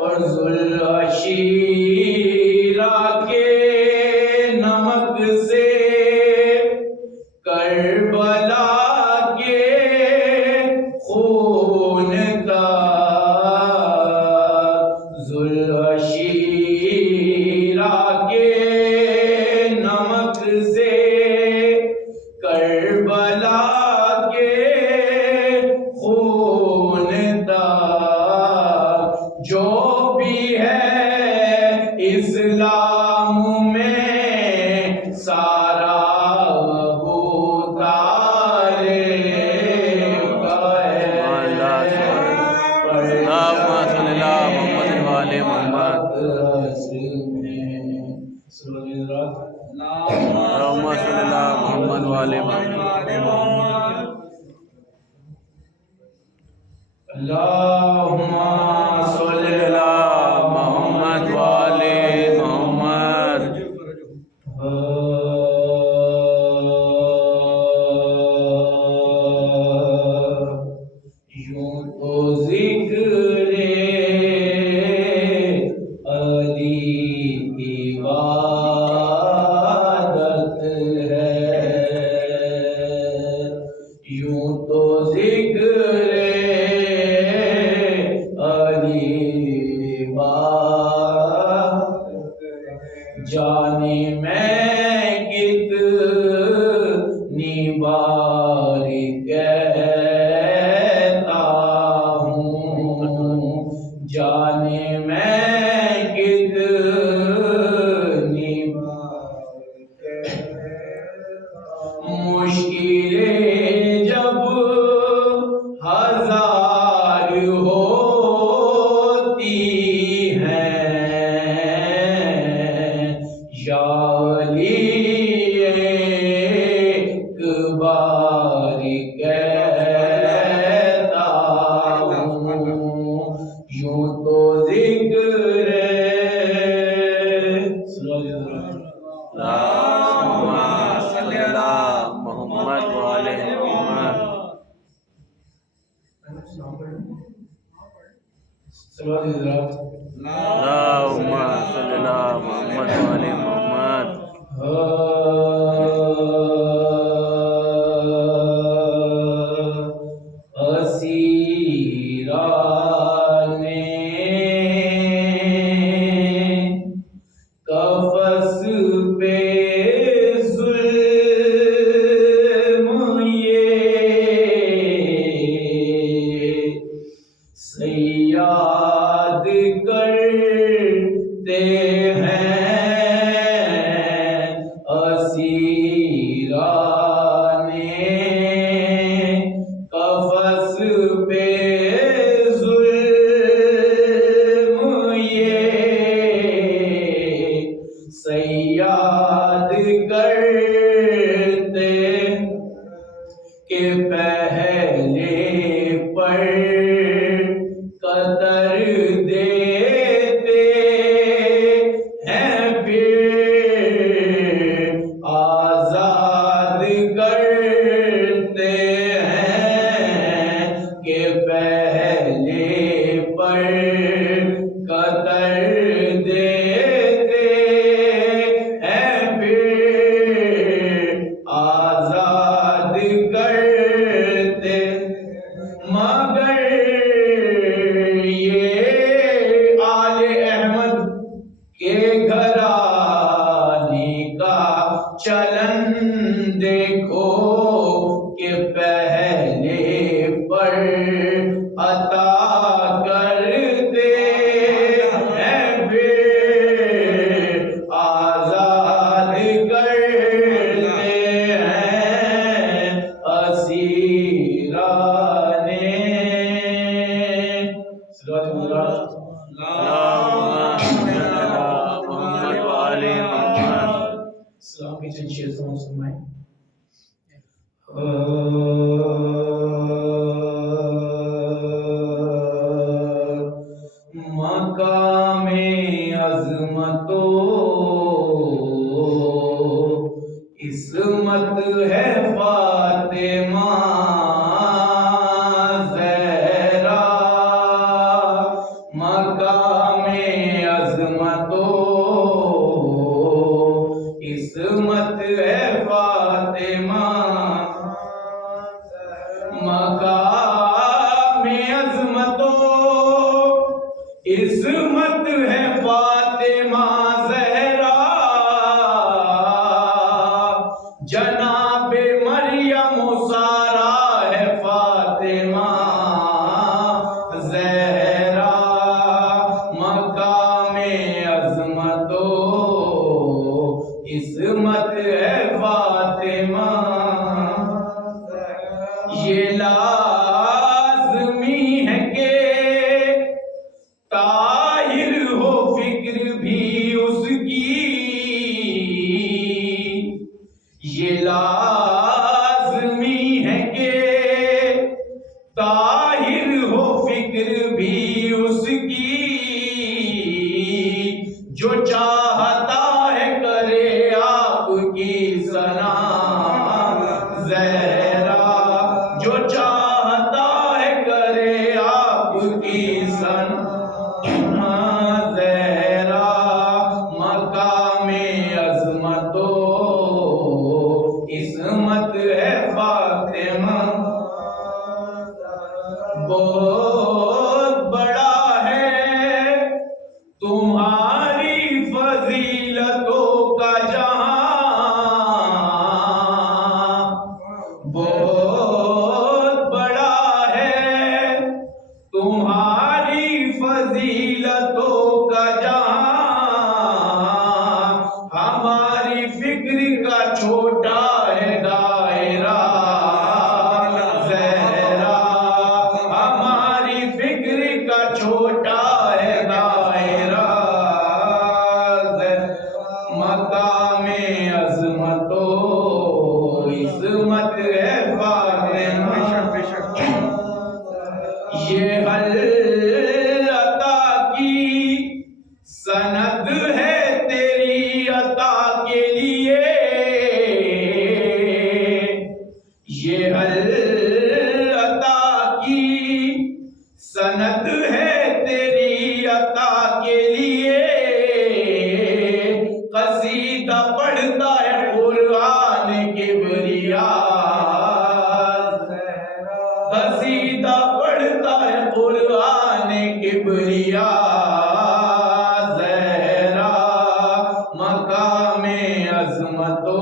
اور ذوالعشیرہ کے نمک سے کربلا کے خون کا، ذوالعشیرہ کے نمک سے کربلا کے خون تک جو بھی ہے اسلام میں سارا ابو طالب کا ہے۔ اللہم صلی علی محمد وآل محمد۔ یوں تو ذکر علی عبادت ہے، یوں تو ذکر جانے میں کتنی بار کہتا ہوں، جانے میں کتنی بار مشکلیں جب ہزار ہوتی یا علی ایک بار کہتا ہوں، یوں تو ذکر اللہم صلی علی محمد وآل محمد۔ اللہم صلی علی محمد وآل محمد۔ اسیران قفس پہ ظلم یہ صیاد کرتے ہیں، اسیران قفس پہ ظلم یہ صیاد کرتے کہ پہلے پر قطر دیتے ہیں، پھر آزاد کرتے ہیں، کہ پہلے پر قطر دیتے ہیں، پھر آزاد کرتے، مگر یہ آل احمد کے گھرانے کا چلن دیکھو کہ پہلے پر عطا کرتے ہیں، پھر آزاد کرتے ہیں، اسیران اسلام کی چند شیزوں سنائیں۔ عصمت ہے فاطمہ زہرا، جناب مریم سارا ہے فاطمہ زہرا، مقام عظمت و عصمت ہے فاطمہ، یہ لازمی ہے کہ طاہر ہو فکر بھی اس کی، یہ لازمی ہے کہ طاہر ہو فکر بھی اس کی، جو چاہتا ہے کرے آپ کی ثنا زہرا، جو چاہتا ہے کرے آپ کی ثنا زہرا، مقام عظمت و عصمت ہے فاطمہ، بہت بڑا ہے تمہاری فضیلتوں کا جہاں، بہت بڑا ہے تمہاری فضیلتوں کا جہاں، ہماری فکر کا چھوٹا ہے دائرہ زہرا، ہماری فکر کا چھوٹا ہے دائرہ زہرا، مقام عظمت و عصمت ہے فاطمہ، یہ عطا کی سند ہے تیری عطا کے لیے، یہ عطا کی سند ہے تیری عطا کے لیے، قصیدہ پڑھتا ہے قرآن کبریاء، قصیدہ پڑھتا ہے قرآن کبریاء زہرا، مقام عظمت و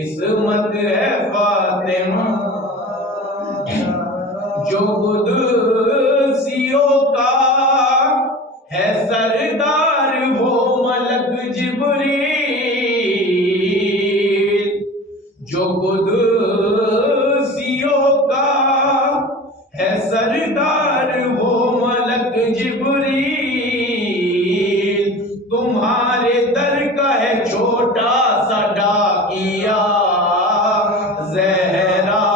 عصمت ہے فاطمہ، جو قدسیوں کا ہے سردار وہ ملک جبریل، جو قدسیوں کا ہے سردار وہ ملک جبریل، تمہارے در کا ہے چھوٹا سا ڈاکیا زہرا،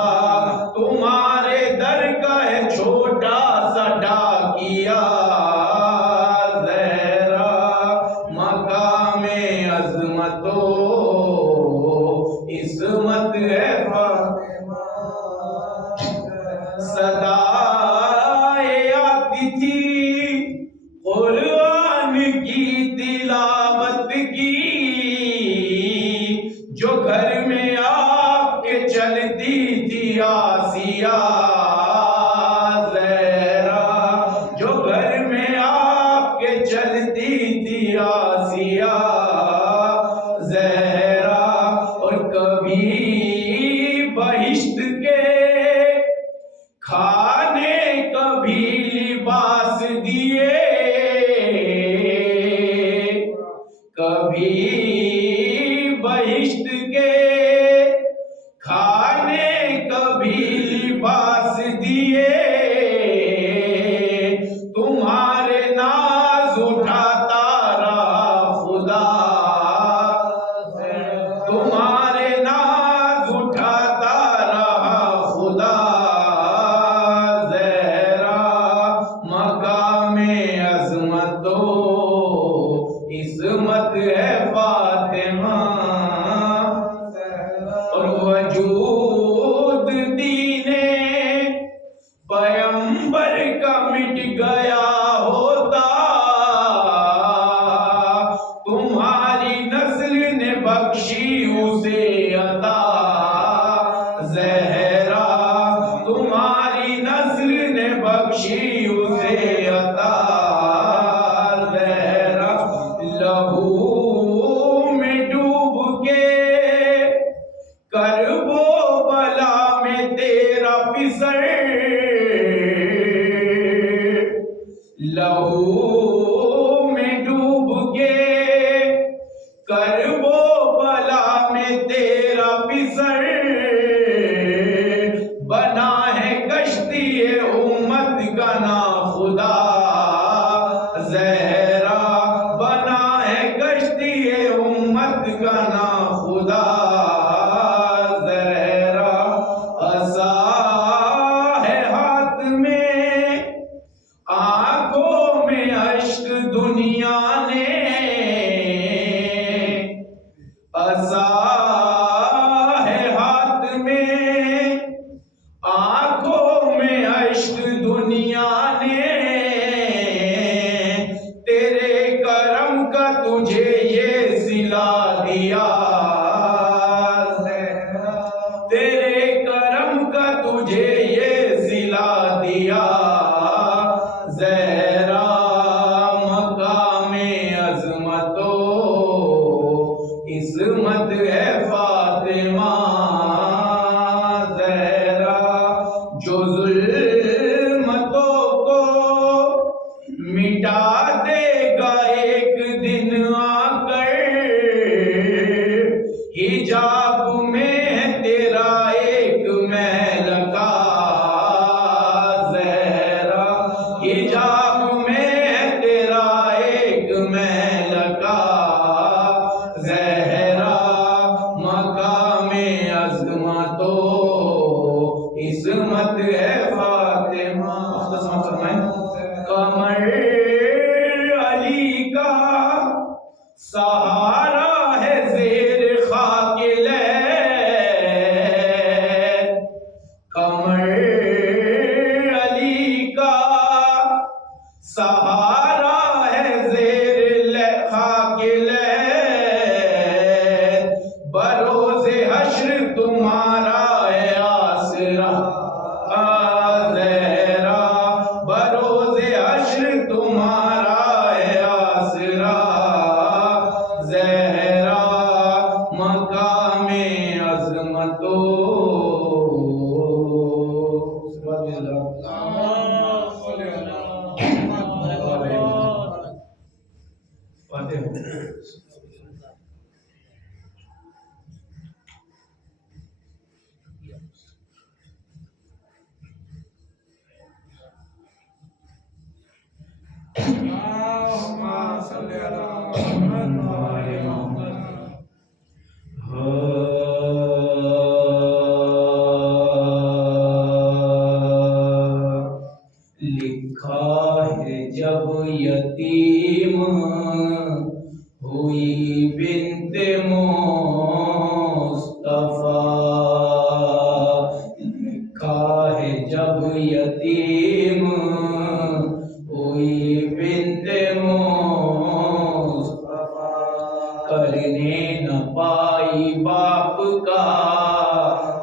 تمہارے در کا ہے چھوٹا سا ڈاکیا زہرا، مقام عظمت و عصمت ہے فاطمہ، صدائے آتی تھی قرآن کی تلاوت کی، جو گھر میں آپ کے چلتی تھی آسیہ زہرا، جو گھر میں آپ کے چلتی تھی آسیہ زہرا، اور کبھی بہشت کے کھانے کبھی لباس دیے، کبھی بہشت کے کھانے کبھی لباس دیے، تمہارے ناز اٹھاتا رہا خدا، تمہارے ناز اٹھاتا رہا خدا زہرا، مقام عظمت و عصمت ہے فاطمہ، اور وجود دین پیغمبر کا مٹ گیا ہوتا، تمہاری نسل نے بخشی اسے عطا زہرا، تمہاری نسل نے بخشی اسے عطا لہو میں ڈوب کے کرب و بلا میں تیرا پسر بنا ہے کشتی امت کا ناخدا زہرا بنا ہے کشتی امت کا ناخدا زہرا عصا ہے ہاتھ میں آنکھوں میں اشک دنیا نے عصا ہے ہاتھ میں آنکھوں میں اشک دنیا نے تیرے کرم کا تجھے یہ صلہ دیا تیرے کرم کا تجھے یہ صلہ دیا زہرا مقام عظمت و عصمت ہے فاطمہ زہرا جو ظلمتوں کو مٹا دے گا ایک دن آ کر حجاب میں ہے تیرا ایک محل کا زہرا حجاب میں ہے تیرا ایک محل کا زہرا مقام عظمت و عصمت ہے فاطمہ قمر علی کا سہارا ہے زیر خاک لحد قمر علی کا سہارا ہے زیر خاک لحد بروز حشر تمہارا ہے آسرا زہرا بروز حشر تمہارا ہے آسرا زہرا مقام عظمت و لکھا ہے جب یتیم ہوئی بنت مصطفیٰ لکھا ہے جب یتیم ہوئی بنت مصطفیٰ کرنے نہ پائی باپ کا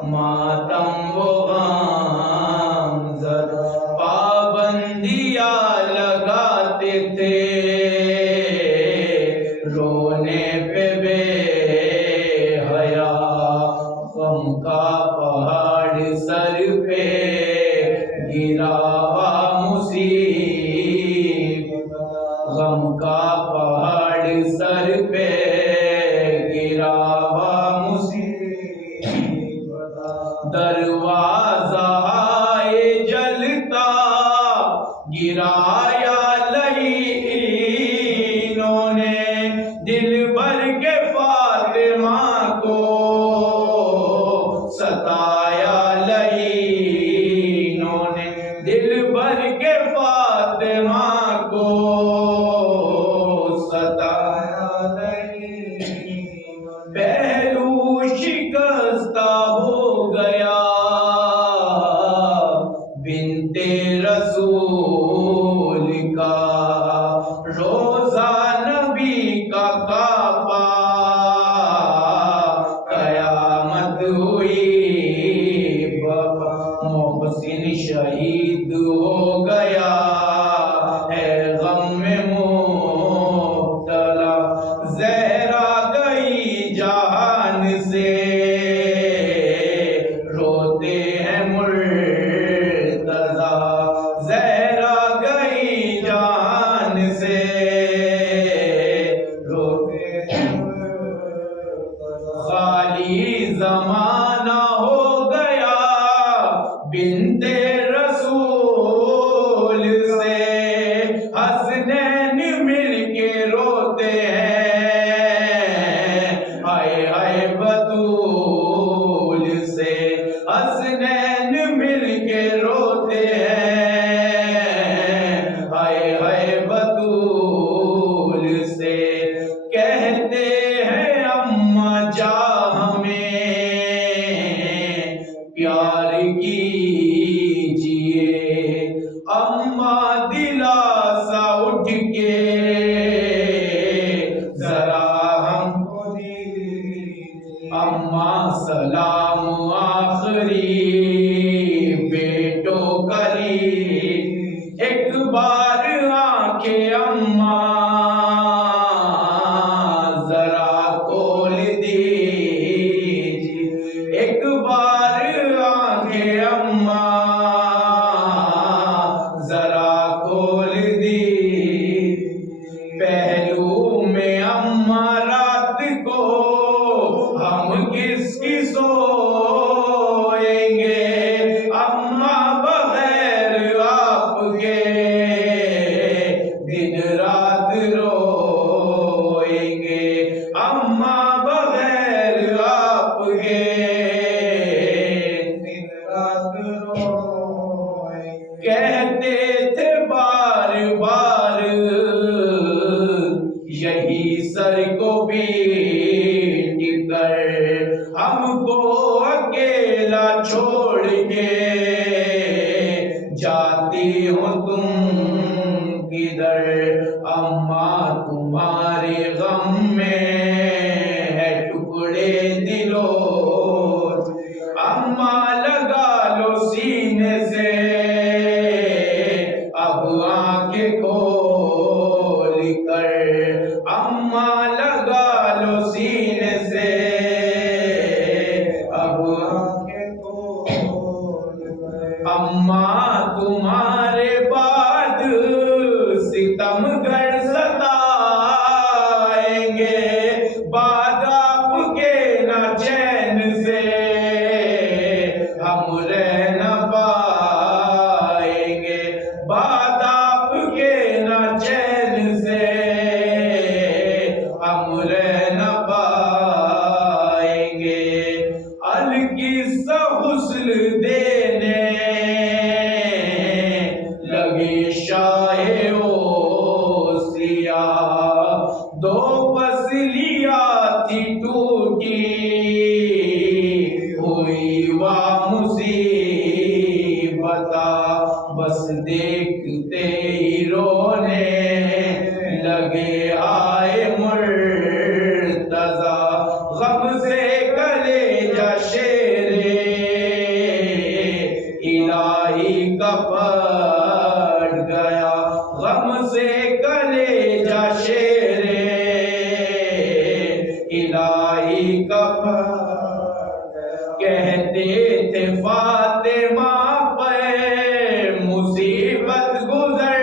ماتم و غم زدہ پابندیاں لگاتے تھے رونے پہ بے حیا غم کا پہاڑ سر پہ گرا مصیبت غم کا پہاڑ سر پہ گرا مصیبت دروازہ جلتا گرایا لعینوں نے دل بھر کے فاطمہ کو ستایا لعینوں نے دل بھر کے فاطمہ کو ستایا لعینوں نے پہلو شکستہ ہو گیا بنت رسول کا روزہ نبی کا کعبہ قیامت ہوئی محسن شہید ہو گیا ہے غم میں مبتلا زہرا گئی جہان سے روتے ہیں مرتضی زہرا گئی جہان بار آنکھیں اماں ذرا کھول دیجیے، ایک بار آنکھیں اماں ذرا کھول دیجیے، پہلو میں اماں رات کو ہم کس کی سوئیں گے، اماں بغیر آپ کے دن رات روئیں گے، اماں بغیر آپ کے دن رات روئیں گے، کہتے تھے بار بار یہی سر کو پیٹ کر ہم کو اکیلا چھوڑ کے جاتی ہو تم کدھر، اماں تمہارے غم میں ہے ٹکڑے دلوں، اماں لگا لو سینے سے اب آنکھیں کھول کر، اماں لگا لو سینے سے اب آنکھیں کھول کر، اماں تمہارے بعد ستم گر ستائیں گے، بعد آپ کے نہ چین سے ہم رہ نہ پائیں گے، بعد آپ کے نہ چین سے ہم رہ نہ پائیں گے، القصہ غسل دینے لگے شاہ اوسیا، دو پسلیاں تھی ٹوٹی ہوئی وا مصیبتا، بس دیکھتے ہی رونے لگے آئے مرتضی، غم سے کلیجہ شیر الہی کا پھٹ گیا، غم سے کلیجہ شیر الہی کا پھٹ گیا، کہتے تھے فاطمہ پہ مصیبت گزر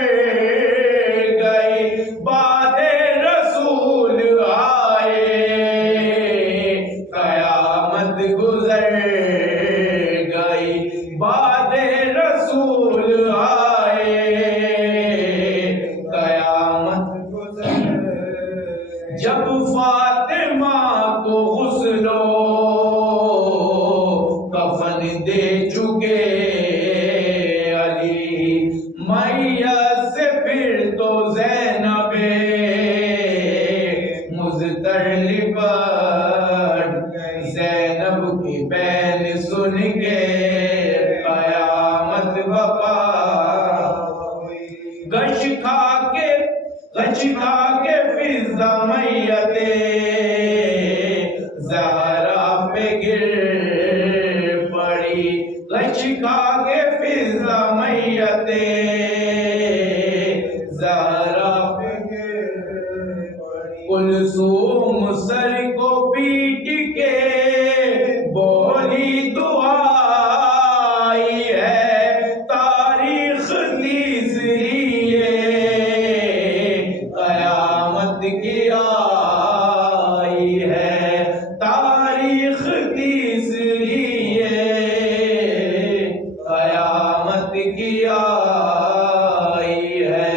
گئی، بعد رسول آئے قیامت گزر گئی، بعد رسول آئے قیامت گزر گئی، جب فاطمہ کو غسل و کفن دے چکے علی، میت سے پھر تو زینب مضطر لپٹ گئی، زینب کی بین سن کے قیامت بپا ہوئی، گش کھا کے فضا میت زہرا پہ گر پڑی، گش کھا کے فضا میت زہرا پہ گر پڑی، کلثوم سر کو پیٹ کے بولی دعائی ہے، تاریخ تیسری قیامت کی آئی ہے، تاریخ تیسری قیامت کی آئی ہے،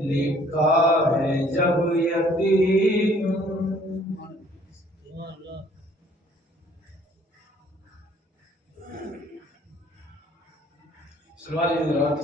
لکھا ہے جب یتیم سلوالی حضرات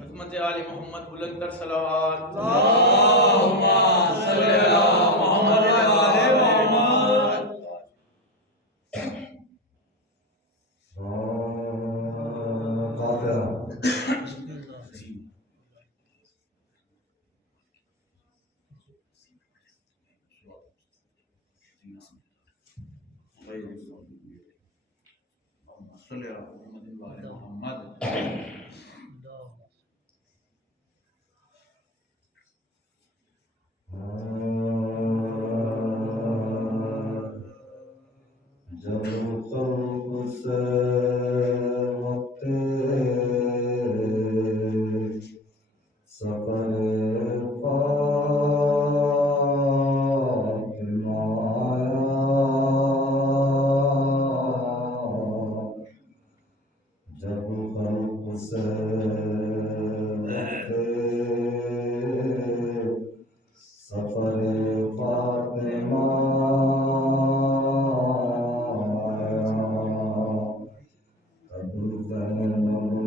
عظمت آل محمد بلند تر صلوات، اللہم صلی صلی اللہ علیہ محمد جب خوب سے وقت سفر فاطمہ آیا، جب خلق سے وقت سفر فاطمہ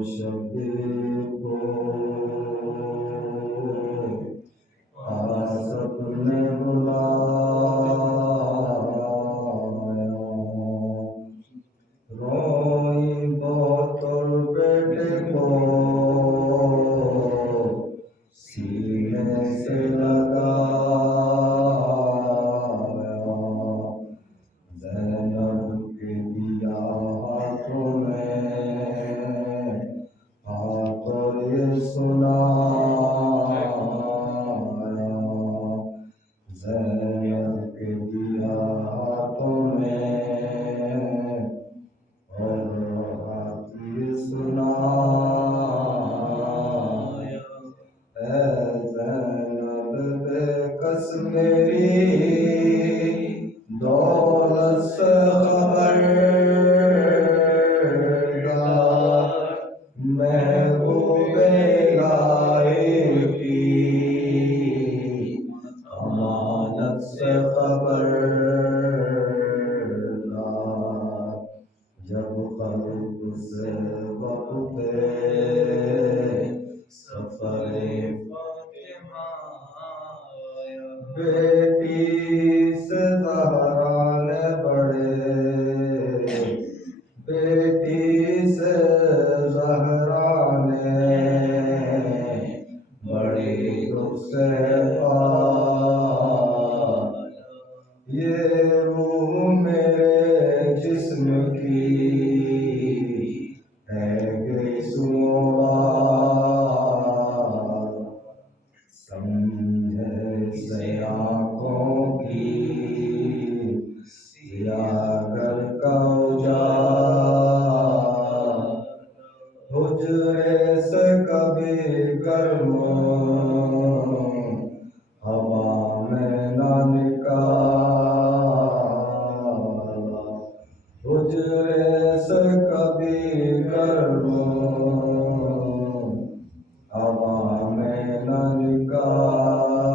شبیر کو آصف نے بلایا، روئی بہت اور بیٹے کو سینے سے لگایا، زینب کے دیا ہاتھوں میں اور یہ سنایا، زینب کے دیا ہاتھوں میں اور یہ سنایا، اے زینب بے کس میری دولت سے خبردار، محبوب الہی کی امانت سے خبردار، جب خلق سے وقت سفر فاطمہ آیا، بیٹی سے زہرا نے بیٹی سے زہرا نے بڑی دکھ سے پایا، یہ روح میرے جسم کی ہے گئی سوار، سمجھے سے آنکھوں کی سیاگر کا اجالا، حجرے سے کبھی گرم ہوا میں نہ نکالا، حجرے سے کبھی گرم ہوا میں نہ نکالا،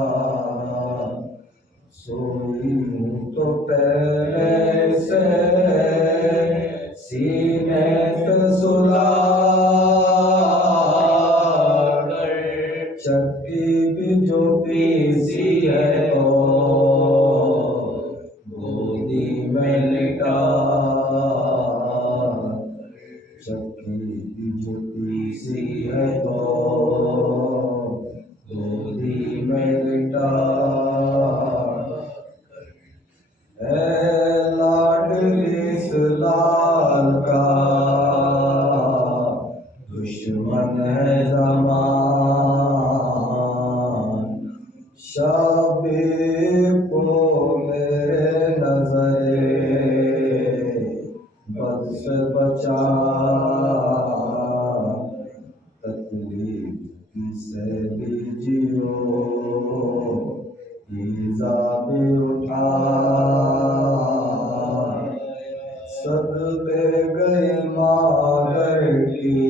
سوئی ہوں تو پہلے سے سینے سے سلا کر، چکی بھی جو پیسی ہے تو گودی میں لٹا، چکی بھی جو پیسی ہے تو گودی میں لٹا، اے لاڈلی اس لال کا دشمن ہے زمان، شبیر کو میرے نظر بد سے بچا، تکلیف سے بھی جیو ایزا بھی اٹھا، صدقے گئی مادر کی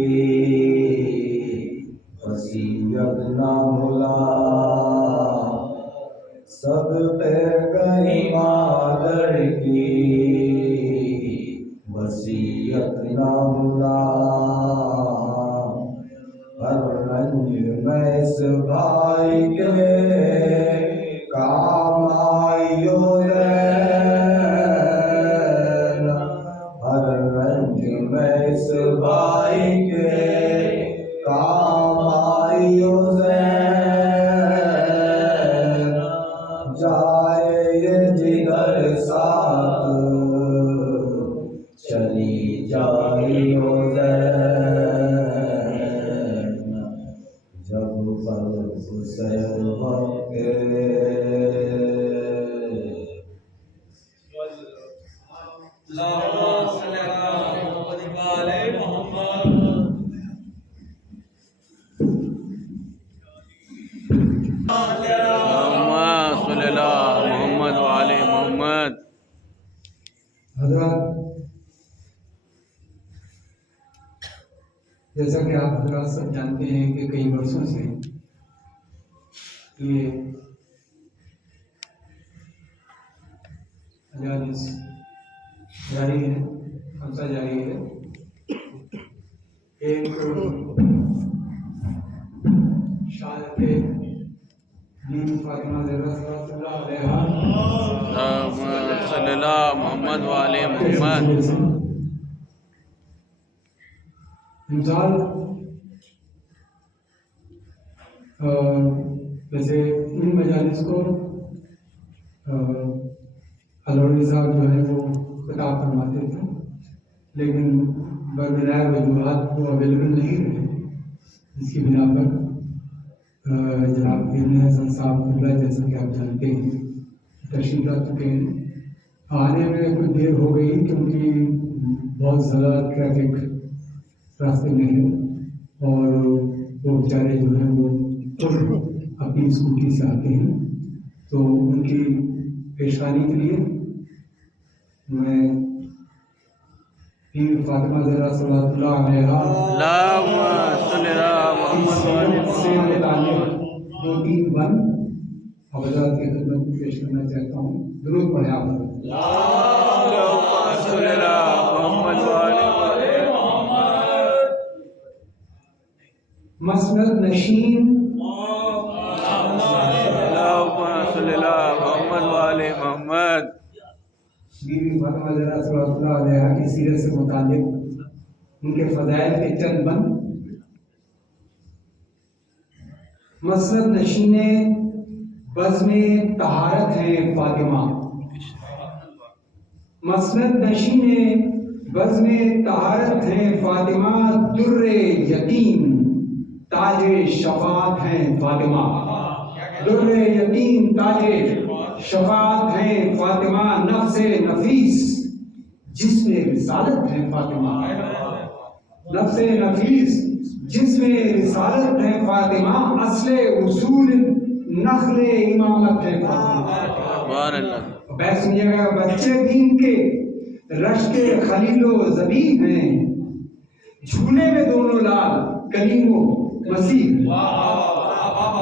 وصیت نہ بھلا، صدقے گئی مادر کی وصیت نہ بھلا، ہر رنج میں اس بھائی کے کام آئیو ہر رنج میں اس بھائی کے کام آئیو جائے یہ جگر ساتھ چلی جائی ہو زینب جب فرض سے وقت حضرات، جیسا کہ آپ حضرات سب جانتے ہیں کہ کئی برسوں سے یہ مجالس جاری ہے، خمسہ جاری ہے۔ ایک شہادت بی فاطمہ زہرا صلی اللہ علیہ صلی اللہ محمد والے محمد۔ مثال ویسے ان مجالس کو علوی صاحب جو ہے وہ خطاب فرماتے تھے، لیکن بغیر وجوہات وہ اویلیبل نہیں رہے، جس کی بنا پر جناب ابن حسن صاحب قبلہ جیسا کہ آپ جانتے ہیں تشریف لا چکے ہیں۔ آنے میں کچھ دیر ہو گئی کیونکہ بہت زیادہ ٹریفک راستے میں ہے، اور وہ بیچارے جو ہیں وہ اپنی اسکوٹی سے آتے ہیں، تو ان کی پیشانی کے لیے میں پیر فاطمہ زہرا صلی اللہ علیہ سے متعلق 2-3 بند حضرات کی خدمت میں پیش کرنا چاہتا ہوں۔ درود پڑھیں آپ حضرات۔ مسند نشین بی بی فاطمہ زہرا صلی اللہ علیہ کی سیرت سے متعلق ان کے فضائل کے چند بند۔ مسند نشین بزم طہارت ہے فاطمہ، مسند نشین بزم طہارت ہے فاطمہ، در یتیم تاج شفاعت ہے فاطمہ، در یتیم تاج شفاعت ہے فاطمہ، نفس نفیس جسم رسالت ہے فاطمہ، نفس نفیس جسم رسالت ہے فاطمہ، اصل اصول نخل امامت ہے فاطمہ۔ بیت سنیے گا، بچے دین کے رشک خلیل و زبی ہیں، جھولے میں دونوں لال کلیم و مسیح،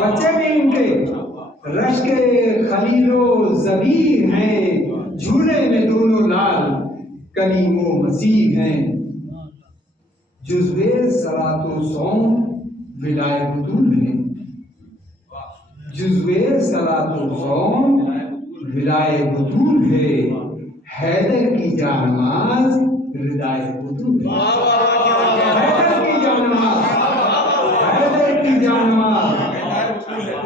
بچے بھی ان کے رشک خلیل و زبی ہیں، جھولے میں دونوں لال کلیم و مسیح ہیں، جزوے صلاۃ و صوم ولائے بطول ہے، جزوے صلاۃ و صوم ولائے بطول ہے، حیدر کی جانماز ردائے بطول ہے، حیدر کی جانماز، حیدر کی جانماز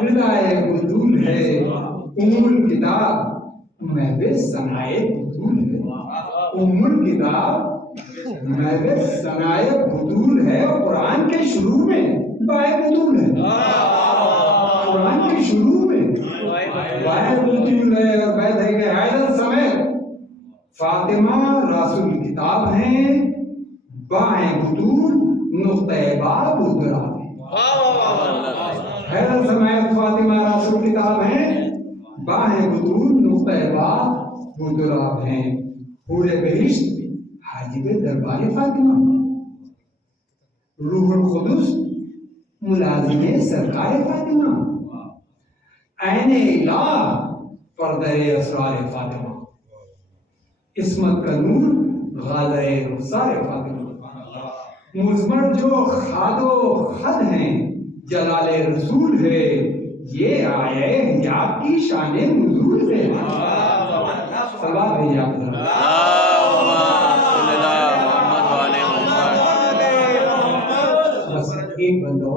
ردائے بطول ہے، ام الکتاب محو ثنائے بطول ہے، ام الکتاب محو ثنائے بطول ہے، اور قرآن کے شروع میں بائے بطول ہے، قرآن کے شروع میں بائے بطول ہے، اور بیت ہے کہ حیدر سمیت فاطمہ رسول کتاب ہیں، بائیں بطول نقطہ باب ادراب ہیں، حیدر سمیت فاطمہ رسول کتاب ہیں، بائیں بطول نقطہ باب ادراب ہیں، پورے بہشت حاجب دربار فاطمہ، روح القدس ملازم سرکار فاطمہ، عین الہ پردہ اسرار فاطمہ، عصمت کا نور غالۂ رخسار فاطمہ، مزمر جو خاد و خد ہیں جلال رسول ہے، یہ آیے حجاب کی شان نزول ہے، صلوات ہے یا ایک بندہ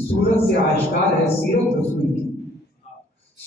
سورت سے آشکار ہے سیرت رسول کی،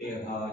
13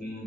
3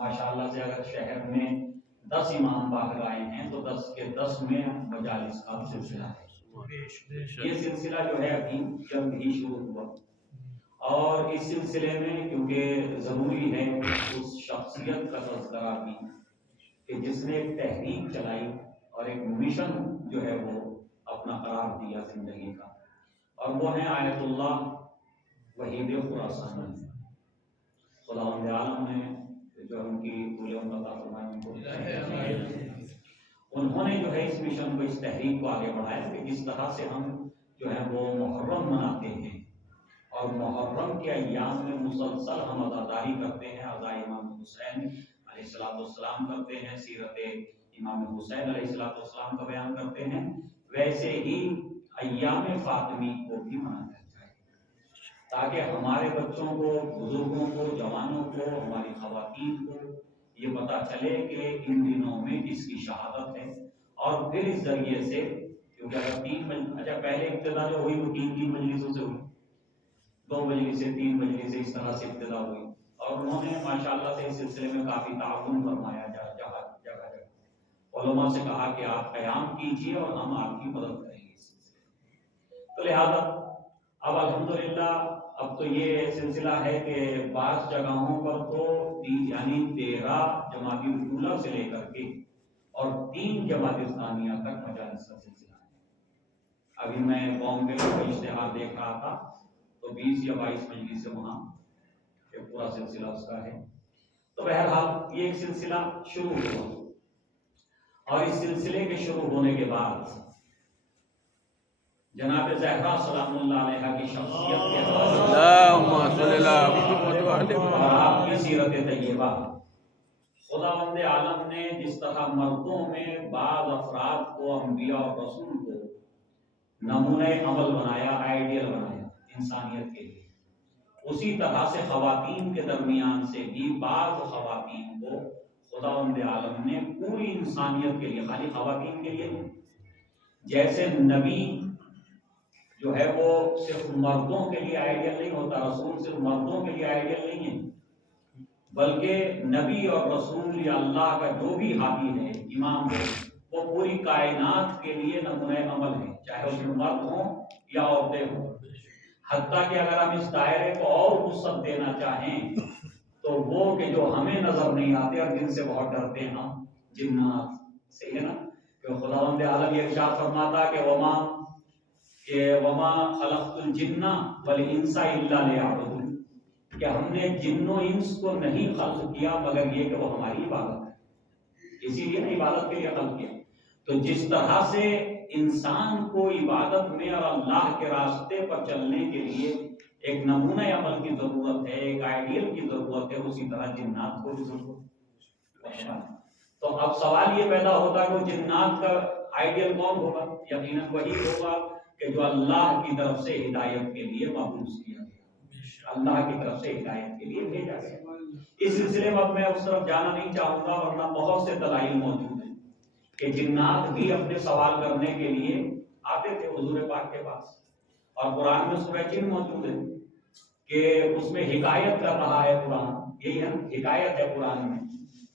ماشاءاللہ سے اگر شہر میں 10 امام باقرائے ہیں تو 10 کے 10 میں مجالس کا سلسلہ ہے۔ یہ سلسلہ جو ہے ابھی جلد ہی شروع ہوا، اور اس سلسلے میں کیونکہ ضروری ہے اس شخصیت کا تذکرہ بھی کہ جس نے ایک تحریک چلائی اور ایک مشن جو ہے وہ اپنا قرار دیا زندگی کا، اور وہ ہیں آیت اللہ وحید خراسانی۔ خداوند عالم نے جو ان کی طول عمر عطا فرمائے، انہوں نے جو ہے اس مشن کو، اس تحریک کو آگے بڑھایا کہ جس طرح سے ہم جو ہے وہ محرم مناتے ہیں اور محرم کے ایام میں مسلسل ہم عزاداری کرتے ہیں، عزائے امام حسین علیہ السلام کرتے ہیں، سیرت امام حسین علیہ السلام کا بیان کرتے ہیں، ویسے ہی ایام فاطمی کو بھی منایا جائے تاکہ ہمارے بچوں کو، بزرگوں کو، جوانوں کو، ہماری خواتین کو یہ پتہ چلے کہ ان دنوں میں کس کی شہادت ہے، اور پھر اس ذریعے سے، کیونکہ اگر پہلے ابتدا جو ہوئی وہ 3 مجلسوں سے ہوئی، 2 مجلسیں 3 مجلسیں اس طرح سے ابتدا ہوئی، اور انہوں نے ماشاءاللہ سے اس سلسلے میں کافی تعاون فرمایا، جگہ علماء سے کہا کہ آپ قیام کیجئے اور ہم آپ کی مدد کریں گے اس سلسلے۔ تو لہذا اب الحمدللہ اب تو یہ سلسلہ ہے کہ بعض جگہوں پر تو یعنی 13 جماعت الاولیٰ سے لے کر کے اور 3 جماعت ثانیہ تک مجالس کا سلسلہ ہے۔ ابھی میں بامبے کا اشتہار دیکھ رہا تھا تو 20 یا 22 مجلس سے وہاں ایک پورا سلسلہ اس کا ہے۔ تو بہرحال یہ ایک سلسلہ شروع ہوا، اور اس سلسلے کے شروع ہونے کے بعد جناب زہرا سلام اللہ علیہ کی شخصیت کے اور آپ کی سیرت طیبہ، خداوند عالم نے جس طرح مردوں میں بعض افراد کو، انبیاء اور رسول کو نمونہ عمل بنایا، آئیڈیل بنایا انسانیت کے لیے، اسی طرح سے خواتین کے درمیان سے بھی بعض خواتین کو خداوند عالم نے پوری انسانیت کے لیے، خالی خواتین کے لیے نہیں، جیسے نبی جو ہے وہ صرف مردوں کے لیے آئیڈیل نہیں ہوتا، رسول صرف مردوں کے لیے آئیڈیل نہیں ہے، بلکہ نبی اور رسول یا اللہ کا جو بھی ہادی ہے، امام ہے، وہ پوری کائنات کے لیے نمونہ عمل ہے، چاہے اس میں مرد ہوں یا عورتیں ہوں۔ حتیٰ کہ اگر ہم اس دائرے کو اور وسعت دینا چاہیں تو وہ کہ جو ہمیں نظر نہیں آتے اور جن سے بہت ڈرتے ہیں ہم، جنات، صحیح ہے نا، کہ خداوند عالم یہ ارشاد فرماتا کہ وما خلقت الجن والانس الا لیعبدون، کہ ہم نے جن و انس کو نہیں خلق کیا مگر یہ کہ وہ ہماری عبادت ہے، اسی لیے نا عبادت کے لیے خلق کیا۔ تو جس طرح سے انسان کو عبادت میں اور اللہ کے راستے پر چلنے کے لیے ایک نمونہ عمل کی ضرورت ہے، ایک آئیڈیل کی ضرورت ہے، اسی طرح جنات کو بھی ضرورت ہے۔ تو اب سوال یہ پیدا ہوتا ہے کہ جنات کا آئیڈیل کون ہوگا؟ یقیناً وہی ہوگا کہ جو اللہ کی طرف سے ہدایت کے لیے مبعوث کیا گیا، اللہ کی طرف سے ہدایت کے لیے بھیجا گیا۔ اس سلسلے میں اب میں اس طرف جانا نہیں چاہوں گا، ورنہ بہت سے دلائل موجود ہیں کہ جنات بھی اپنے سوال کرنے کے لیے آتے تھے حضور پاک کے پاس، اور قرآن میں سورہ جن موجود ہے کہ اس میں حکایت کر رہا ہے قرآن، یہی ہے حکایت ہے قرآن میں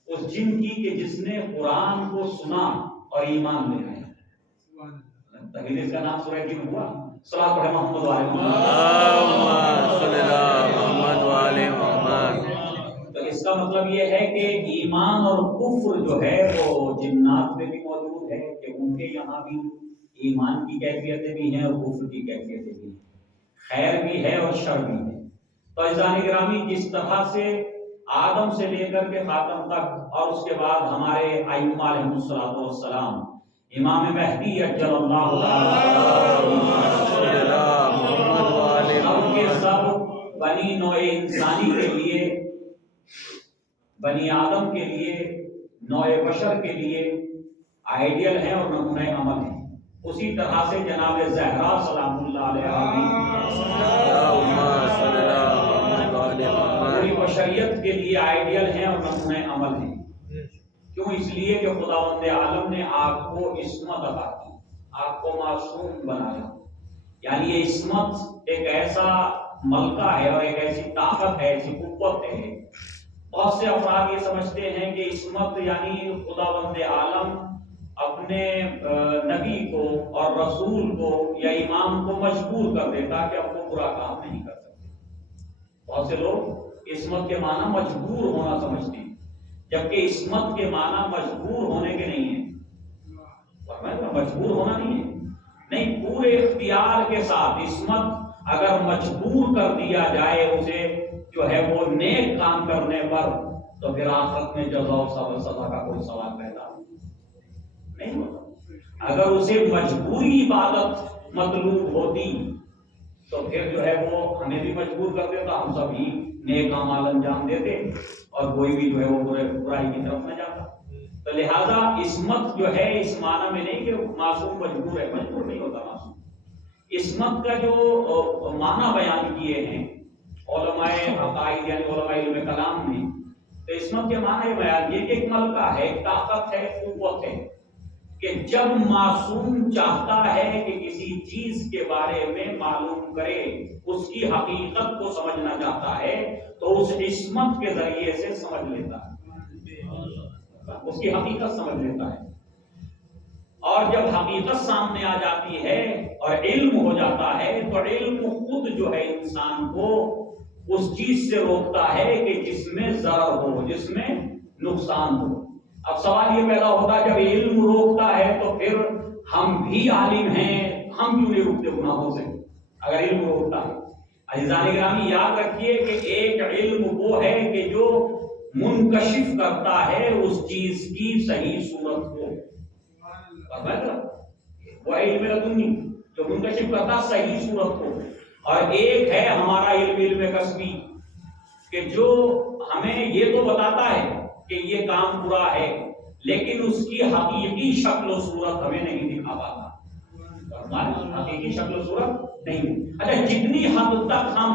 اس جن کی کہ جس نے قرآن کو سنا اور ایمان لے آیا، تبھی اس کا نام سورہ جن ہوا۔ صلوات پڑھے محمد والے محمد۔ تو اس کا مطلب یہ ہے کہ ایمان اور کفر جو ہے وہ جنات میں بھی موجود ہے، کہ ان کے یہاں بھی ایمان کی کیفیتیں بھی ہیں اور کفر کی کیفیتیں بھی ہیں، خیر بھی ہے اور شر بھی ہے۔ تو عزیزان گرامی، جس طرح سے آدم سے لے کر کے خاتم تک اور اس کے بعد ہمارے ائمہ علیہ السلام، امام مہدی اجل اللہ سب کے سب بنی نوع انسانی کے لیے، بنی آدم کے لیے، نوع بشر کے لیے آئیڈیل ہیں اور نمونہ عمل ہیں۔ اسی طرح سے جناب زہرا سلام اللہ علیہ پوری بشریت کے لیے آئیڈیل ہیں اور نمونہ عمل ہیں۔ کیوں؟ اس لیے کہ خداوند عالم نے آپ کو عصمت عطا کی، آپ کو معصوم بنایا، یعنی یہ عصمت ایک ایسا ملکہ ہے اور ایک ایسی طاقت ہے، ایسی قوت ہے، بہت سے افراد یہ سمجھتے ہیں کہ عصمت یعنی خداوند عالم اپنے نبی کو اور رسول کو یا امام کو مجبور کر دیتا کہ اب وہ برا کام نہیں کر سکتے۔ بہت سے لوگ عصمت کے معنی مجبور ہونا سمجھتے ہیں، جبکہ عصمت کے معنی مجبور ہونے کے نہیں ہیں۔ مجبور ہونا نہیں ہے، نہیں، پورے اختیار کے ساتھ عصمت اگر مجبور کر دیا جائے اسے جو ہے وہ نیک کام کرنے پر، تو پھر آخرت میں جزا و سزا کا کوئی سوال پیدا نہیں ہوتا۔ اگر اسے مجبوری عبادت مطلوب ہوتی تو پھر جو ہے وہ ہمیں بھی مجبور کر دیتا، ہم سب ہی نیک اعمال انجام دیتے اور کوئی بھی جو ہے وہ برائی کی طرف نہ جاتا۔ تو لہذا عصمت جو ہے اس معنی میں نہیں کہ معصوم مجبور ہے، مجبور نہیں ہوتا معصوم۔ عصمت کا جو معنی بیان کیے ہیں علماء عقائد یعنی علماء علم کلام نے، تو عصمت کے معنی یہ بیان کیے کہ ایک ملکہ ہے، ایک طاقت ہے، قوت ہے کہ جب معصوم چاہتا ہے کہ کسی چیز کے بارے میں معلوم کرے، اس کی حقیقت کو سمجھنا چاہتا ہے تو اس عصمت کے ذریعے سے سمجھ لیتا ہے، اس کی حقیقت سمجھ لیتا ہے۔ اور جب حقیقت سامنے آ جاتی ہے اور علم ہو جاتا ہے تو علم خود جو ہے انسان کو اس چیز سے روکتا ہے کہ جس میں ضرر ہو، جس میں نقصان ہو۔ اب سوال یہ پیدا ہوتا ہے جب علم روکتا ہے تو پھر ہم بھی عالم ہیں، ہم کیوں نہیں روکتے گناہوں سے اگر علم روکتا ہے؟ عزیزان گرامی یاد رکھیے کہ ایک علم وہ ہے کہ جو منکشف کرتا ہے اس چیز کی صحیح صورت کو، وہ علم لدنی جو منکشف کرتا صحیح صورت کو، اور ایک ہے ہمارا علم، علم کسبی، کہ جو ہمیں یہ تو بتاتا ہے کہ یہ کام برا ہے لیکن اس کی حقیقی شکل و صورت ہمیں نہیں دکھا پاتا، حقیقی شکل و صورت نہیں۔ اچھا، جتنی حد تک ہم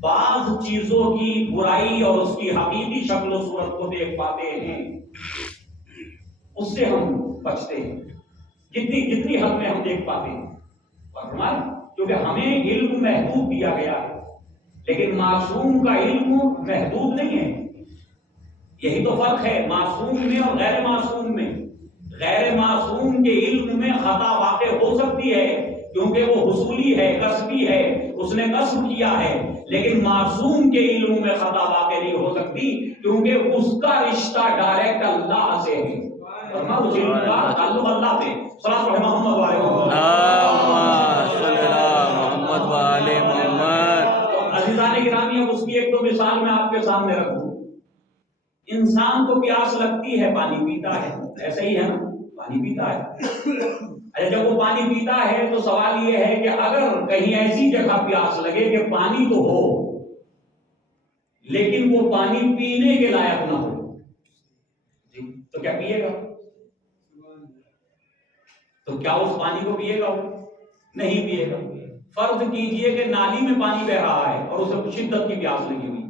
بعض چیزوں کی برائی اور اس کی حقیقی شکل و صورت کو دیکھ پاتے ہیں اس سے ہم بچتے ہیں، جتنی حد میں ہم دیکھ پاتے ہیں، کیونکہ ہمیں علم محدود دیا گیا ہے، لیکن معصوم کا علم محدود نہیں ہے۔ یہی تو فرق ہے معصوم میں اور غیر معصوم میں۔ غیر معصوم کے علم میں خطا واقع ہو سکتی ہے کیونکہ وہ حصولی ہے، کسبی ہے، اس نے کسب کیا ہے، لیکن معصوم کے علم میں خطا واقع نہیں ہو سکتی کیونکہ اس کا رشتہ ڈائریکٹ اللہ سے ہے، اس علم کا تعلق اللہ سے۔ صلی محمد وعلى محمد۔ عزیزان گرامی، اب اس کی ایک تو مثال میں آپ کے سامنے رکھوں۔ انسان کو پیاس لگتی ہے، پانی پیتا ہے، ایسا ہی ہے نا، پانی پیتا ہے۔ جب وہ پانی پیتا ہے تو سوال یہ ہے کہ اگر کہیں ایسی جگہ پیاس لگے کہ پانی تو ہو لیکن وہ پانی پینے کے لائق نہ ہو تو کیا پیے گا؟ تو کیا اس پانی کو پیے گا؟ وہ نہیں پیے گا۔ فرض کیجئے کہ نالی میں پانی بہ رہا ہے اور اسے شدت کی پیاس لگی ہوئی،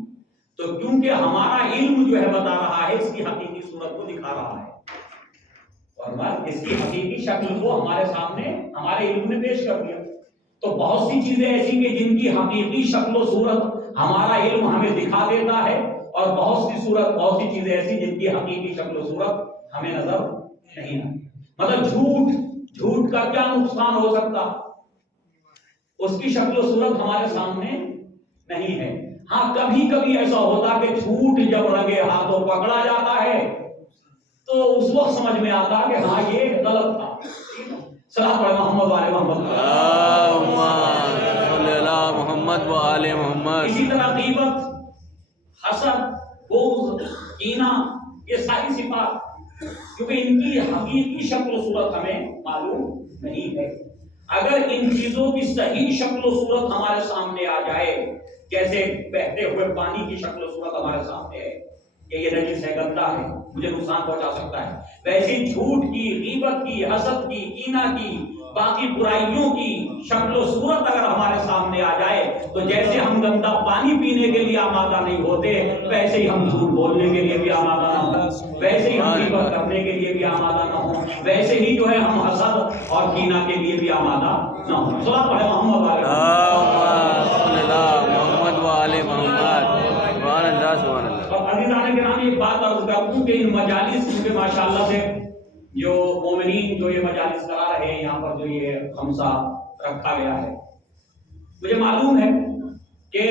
تو کیونکہ ہمارا علم جو ہے بتا رہا ہے، اس کی حقیقی صورت کو دکھا رہا ہے، اور اس کی حقیقی شکل کو ہمارے سامنے ہمارے علم نے پیش کر دیا۔ تو بہت سی چیزیں ایسی کہ جن کی حقیقی شکل و صورت ہمارا علم ہمیں دکھا دیتا ہے، اور بہت سی چیزیں ایسی جن کی حقیقی شکل و صورت ہمیں نظر نہیں آتی۔ مطلب جھوٹ کا کیا نقصان ہو سکتا، اس کی شکل و صورت ہمارے سامنے نہیں ہے۔ ہاں، کبھی کبھی ایسا ہوتا کہ جھوٹ جب رنگے ہاتھوں پکڑا جاتا ہے تو اس وقت سمجھ میں آتا کہ ہاں یہ غلط تھا۔ صلاۃ محمد وعلى محمد، محمد وعلى محمد۔ اسی طرح غیبت، حسد، بغض، کینہ، یہ ساری صفات کیونکہ ان کی حقیقی شکل و صورت ہمیں معلوم نہیں ہے۔ اگر ان چیزوں کی صحیح شکل و صورت ہمارے سامنے آ جائے، جیسے بہتے ہوئے پانی کی شکل و صورت ہمارے سامنے ہے کہ یہ نجس ہے، گندا ہے، مجھے نقصان پہنچا سکتا ہے، ویسے جھوٹ کی، غیبت کی، حسد کی، کینہ کی، باقی برائیوں کی شکل و صورت اگر ہمارے سامنے آ جائے تو جیسے ہم گندا پانی پینے کے لیے آمادہ نہیں ہوتے، ویسے ہی ہم جھوٹ بولنے کے لیے بھی آمادہ نہ ہوں، ویسے ہی ہم غیبت کرنے کے لیے بھی آمادہ نہ ہوں، ویسے ہی جو ہے ہم حسد اور کینہ کے لیے بھی آمادہ نہ ہوں۔ صلاۃ محمد وعلى محمد وعلى محمد۔ سبحان اللہ، سبحان اللہ۔ عزیزان کرام ایک بات عرض کر دوں کہ ان مجالس کیونکہ ماشاءاللہ سے جو مومنین جو یہ مجالس کرا رہے ہیں یہاں پر جو یہ خمسہ رکھا گیا ہے، مجھے معلوم ہے کہ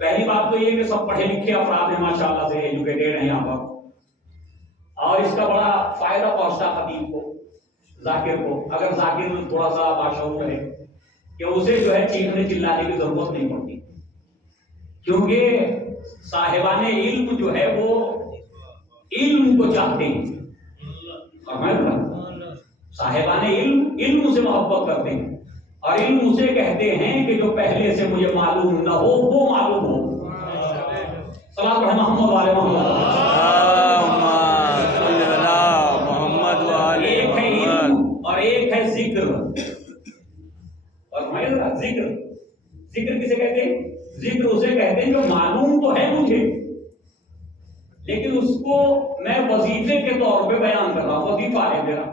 پہلی بات تو یہ کہ سب پڑھے لکھے افراد ہیں ماشاءاللہ سے، ایجوکیٹڈ ہیں یہاں پر، اور اس کا بڑا فائدہ پہنچتا خطیب کو، ذاکر کو، اگر ذاکر تھوڑا سا باشعور ہے کہ اسے جو ہے چیخنے چلانے کی ضرورت نہیں پڑتی، کیونکہ صاحبان علم جو ہے وہ علم کو چاہتے ہیں، صاحبان علم سے محبت کرتے ہیں، اور علم اسے کہتے ہیں کہ جو پہلے سے مجھے معلوم نہ ہو وہ معلوم ہو۔ صلاۃ پڑھیں محمد والے محمد۔ ایک ہے علم اور ایک ہے ذکر، اور ذکر کسے کہتے ہیں؟ ذکر اسے کہتے ہیں جو معلوم تو ہے مجھے لیکن اس کو میں وظیفے کے طور پہ بیان کر رہا ہوں، وظیفہ ہے میرا،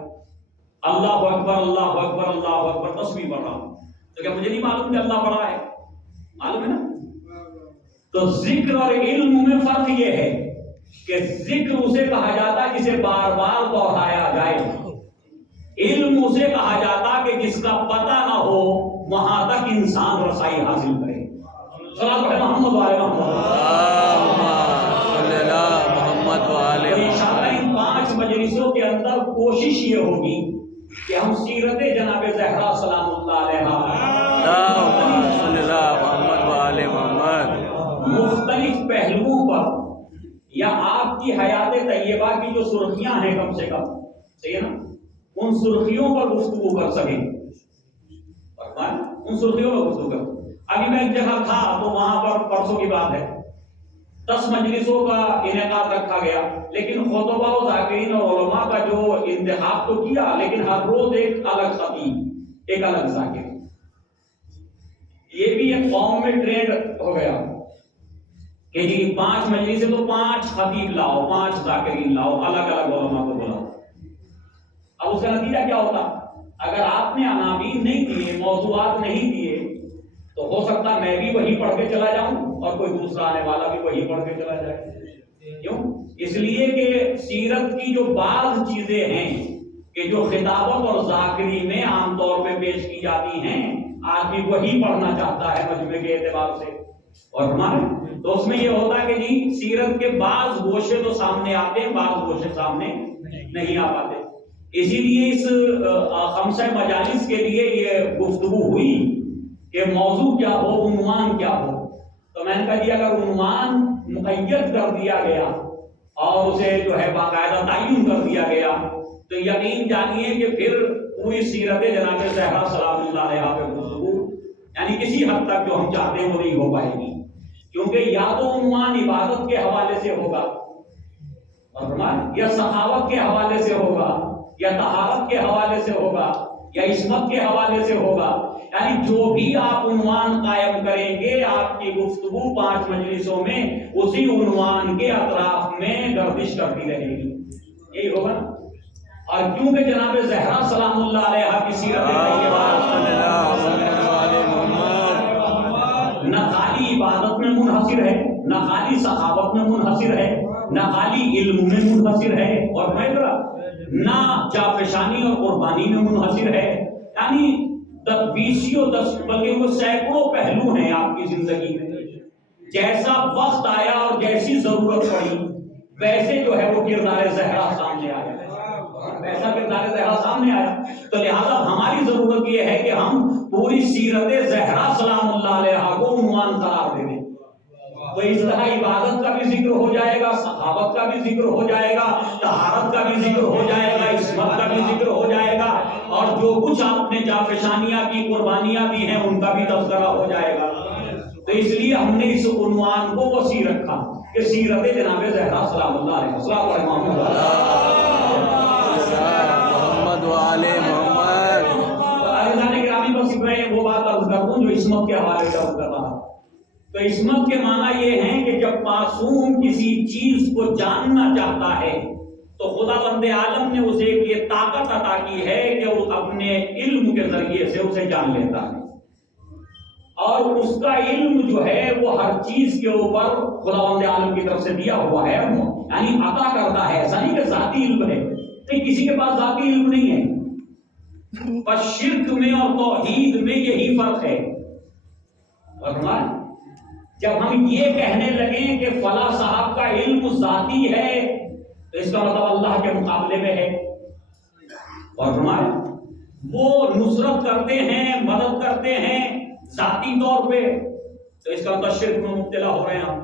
اللہ اکبر اللہ اکبر اللہ اکبر تسبیح پڑھ رہا ہوں، تو کیا مجھے نہیں معلوم کہ اللہ بڑا ہے؟ معلوم ہے نا؟ تو ذکر اور علم میں فرق یہ ہے کہ ذکر اسے کہا جاتا ہے جسے بار بار دہرایا جائے، علم اسے کہا جاتا کہ جس کا پتہ نہ ہو وہاں تک انسان رسائی حاصل کرے۔ صلاۃ پڑھیں محمد والے انشاءاللہ ان 5 مجلسوں کے اندر کوشش یہ ہوگی کہ ہم سیرت جناب زہرا سلام اللہ علیہا مختلف پہلوؤں پر یا آپ کی حیات طیبہ کی جو سرخیاں ہیں کم سے کم، صحیح ہے نا، ان سرخیوں پر گفتگو کر سکیں، ان سرخیوں پر گفتگو کر۔ ابھی میں ایک جگہ تھا تو وہاں پر پرسوں کی بات ہے 10 مجلسوں کا انعقاد رکھا گیا، لیکن خطبہ و ذاکرین اور علماء کا جو انتخاب تو کیا لیکن ہر روز ایک الگ خطیب، ایک الگ ذاکر۔ یہ بھی ایک قوم میں ٹرینڈ ہو گیا کہ جی 5 مجلسیں تو 5 خطیب لاؤ، 5 ذاکرین لاؤ، الگ الگ علماء کو بلاؤ۔ اب اس کا نتیجہ کیا ہوتا؟ اگر آپ نے عناوین نہیں دیے، موضوعات نہیں دیے، تو ہو سکتا میں بھی وہی پڑھ کے چلا جاؤں اور کوئی دوسرا آنے والا بھی وہی پڑھ کے چلا جائے۔ کیوں؟ اس لیے کہ سیرت کی جو بعض چیزیں ہیں کہ جو خطابت اور ذاکری میں عام طور پہ پیش کی جاتی ہیں، آدمی وہی پڑھنا چاہتا ہے مجموعے کے اعتبار سے، اور ہمارے تو اس میں یہ ہوتا ہے کہ جی سیرت کے بعض گوشے تو سامنے آتے ہیں، بعض گوشے سامنے نہیں آ پاتے۔ اسی لیے اس خمسہ مجالس کے لیے یہ گفتگو ہوئی کہ موضوع کیا ہو، عنوان کیا ہو، تو میں نے کہا جی اگر عنوان مقید کر دیا گیا اور اسے جو ہے باقاعدہ تعین کر دیا گیا تو یقین جانیے کہ پھر پوری سیرت جناب زہرا سلام اللہ علیہا پہ گفتگو یعنی کسی حد تک جو ہم چاہتے ہیں وہ نہیں ہو پائے گی، کیونکہ یا تو عنوان عبادت کے حوالے سے ہوگا اور یا سخاوت کے حوالے سے ہوگا یا طہارت کے حوالے سے ہوگا یا عصمت کے حوالے سے ہوگا، یعنی جو بھی آپ عنوان قائم کریں گے آپ کی گفتگو 5 مجلسوں میں اسی عنوان کے اطراف میں گردش کرتی رہے گی، یہی ہوگا۔ اور کیونکہ جناب زہرا سلام اللہ علیہا کی سیرت نہ خالی عبادت میں منحصر ہے، نہ خالی سخاوت میں منحصر ہے، نہ خالی علم میں منحصر ہے، اور نہ جافشانی اور قربانی میں منحصر ہے، یعنی 20 بلکہ وہ سینکڑوں پہلو ہیں آپ کی زندگی میں، جیسا وقت آیا اور جیسی ضرورت پڑی ویسے جو ہے وہ کردار زہرا سامنے آیا، ویسا کردار زہرا سامنے آیا، تو لہذا ہماری ضرورت یہ ہے کہ ہم پوری سیرت زہرا سلام اللہ علیہا کو عنوان قرار دیں، تو اس طرح عبادت کا بھی ذکر ہو جائے گا، سخاوت کا بھی ذکر ہو جائے گا، طہارت کا بھی ذکر ہو جائے گا، عصمت کا بھی ذکر ہو جائے گا، اور جو کچھ آپ نے جافشانیاں کی، قربانیاں بھی ہیں، ان کا بھی تذکرہ ہو جائے گا۔ تو اس لیے ہم نے اس عنوان کو وسیع رکھا کہ سیرت جناب زہرا سلام اللہ علیہ وسلم محمد والے محمد۔ عزیزان گرامی، بس میں وہ بات عرض کر دوں جو عصمت کے حوالے سے عرض کر رہا تھا۔ تو عصمت کے معنی یہ ہیں کہ جب معصوم کسی چیز کو جاننا چاہتا ہے تو خدا بند عالم نے اسے یہ طاقت عطا کی ہے کہ وہ اپنے علم کے ذریعے سے اسے جان لیتا ہے، اور اس کا علم جو ہے وہ ہر چیز کے اوپر خداوند عالم کی طرف سے دیا ہوا ہے، یعنی عطا کرتا ہے، ایسا نہیں کہ ذاتی علم ہے، نہیں کسی کے پاس ذاتی علم نہیں ہے۔ بس شرک میں اور توحید میں یہی فرق ہے۔ اور جب ہم یہ کہنے لگیں کہ فلاں صاحب کا علم ذاتی ہے تو اس کا مطلب اللہ کے مقابلے میں ہے، اور وہ نصرت کرتے ہیں، مدد کرتے ہیں ذاتی طور پہ، تو اس کا مطلب شرک میں مبتلا ہو رہے ہیں ہم،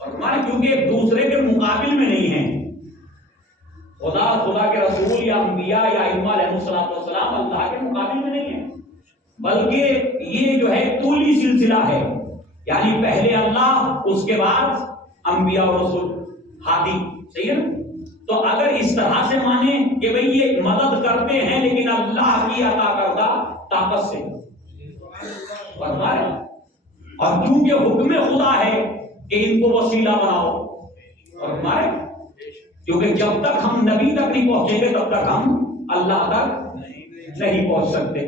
اور کیونکہ ایک دوسرے کے مقابل میں نہیں ہیں۔ خدا کے رسول یا انبیاء یا ائمہ علیہ السلام اللہ کے مقابل میں نہیں ہیں، بلکہ یہ جو ہے طولی سلسلہ ہے، یعنی پہلے اللہ، اس کے بعد انبیاء اور رسول، ہادی، صحیح ہے نا؟ تو اگر اس طرح سے مانیں کہ بھئی یہ مدد کرتے ہیں لیکن اللہ کی عطا کردہ طاقت سے، اور کیونکہ حکم خدا ہے کہ ان کو وسیلہ بناؤ، اور ہمارے کیونکہ جب تک ہم نبی تک نہیں پہنچیں گے تب تک ہم اللہ تک نہیں پہنچ سکتے،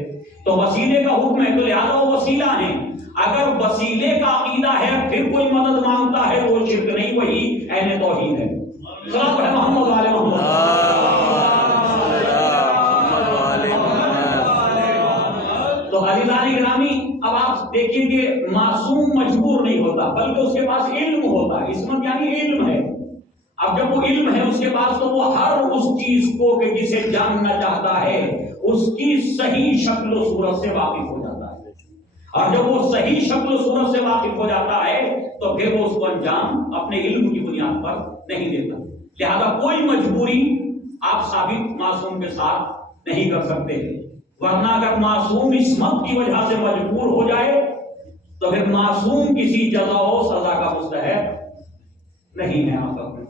تو وسیلے کا حکم ہے، تو لہذا وہ وسیلہ ہیں۔ اگر وسیلے کا عقیدہ ہے پھر کوئی مدد مانگتا ہے تو وہ شرک نہیں، وہی عین توحید ہے۔ صلاۃ پڑھیں محمد وعلی محمد۔ تو عزیزان گرامی، اب آپ دیکھیے کہ معصوم مجبور نہیں ہوتا بلکہ اس کے پاس علم ہوتا ہے، عصمت یعنی علم ہے۔ اب جب وہ علم ہے اس کے پاس تو وہ ہر اس چیز کو کہ جسے جاننا چاہتا ہے اس کی صحیح شکل و صورت سے واقف ہو جاتا ہے، اور جب وہ صحیح شکل و صورت سے واقف ہو جاتا ہے تو پھر وہ اس کو انجام اپنے علم کی بنیاد پر نہیں دیتا۔ لہذا کوئی مجبوری آپ ثابت معصوم کے ساتھ نہیں کر سکتے، ورنہ اگر معصوم عصمت کی وجہ سے مجبور ہو جائے تو پھر معصوم کسی جزا و سزا کا مستحق نہیں ہے۔ آپ اپنے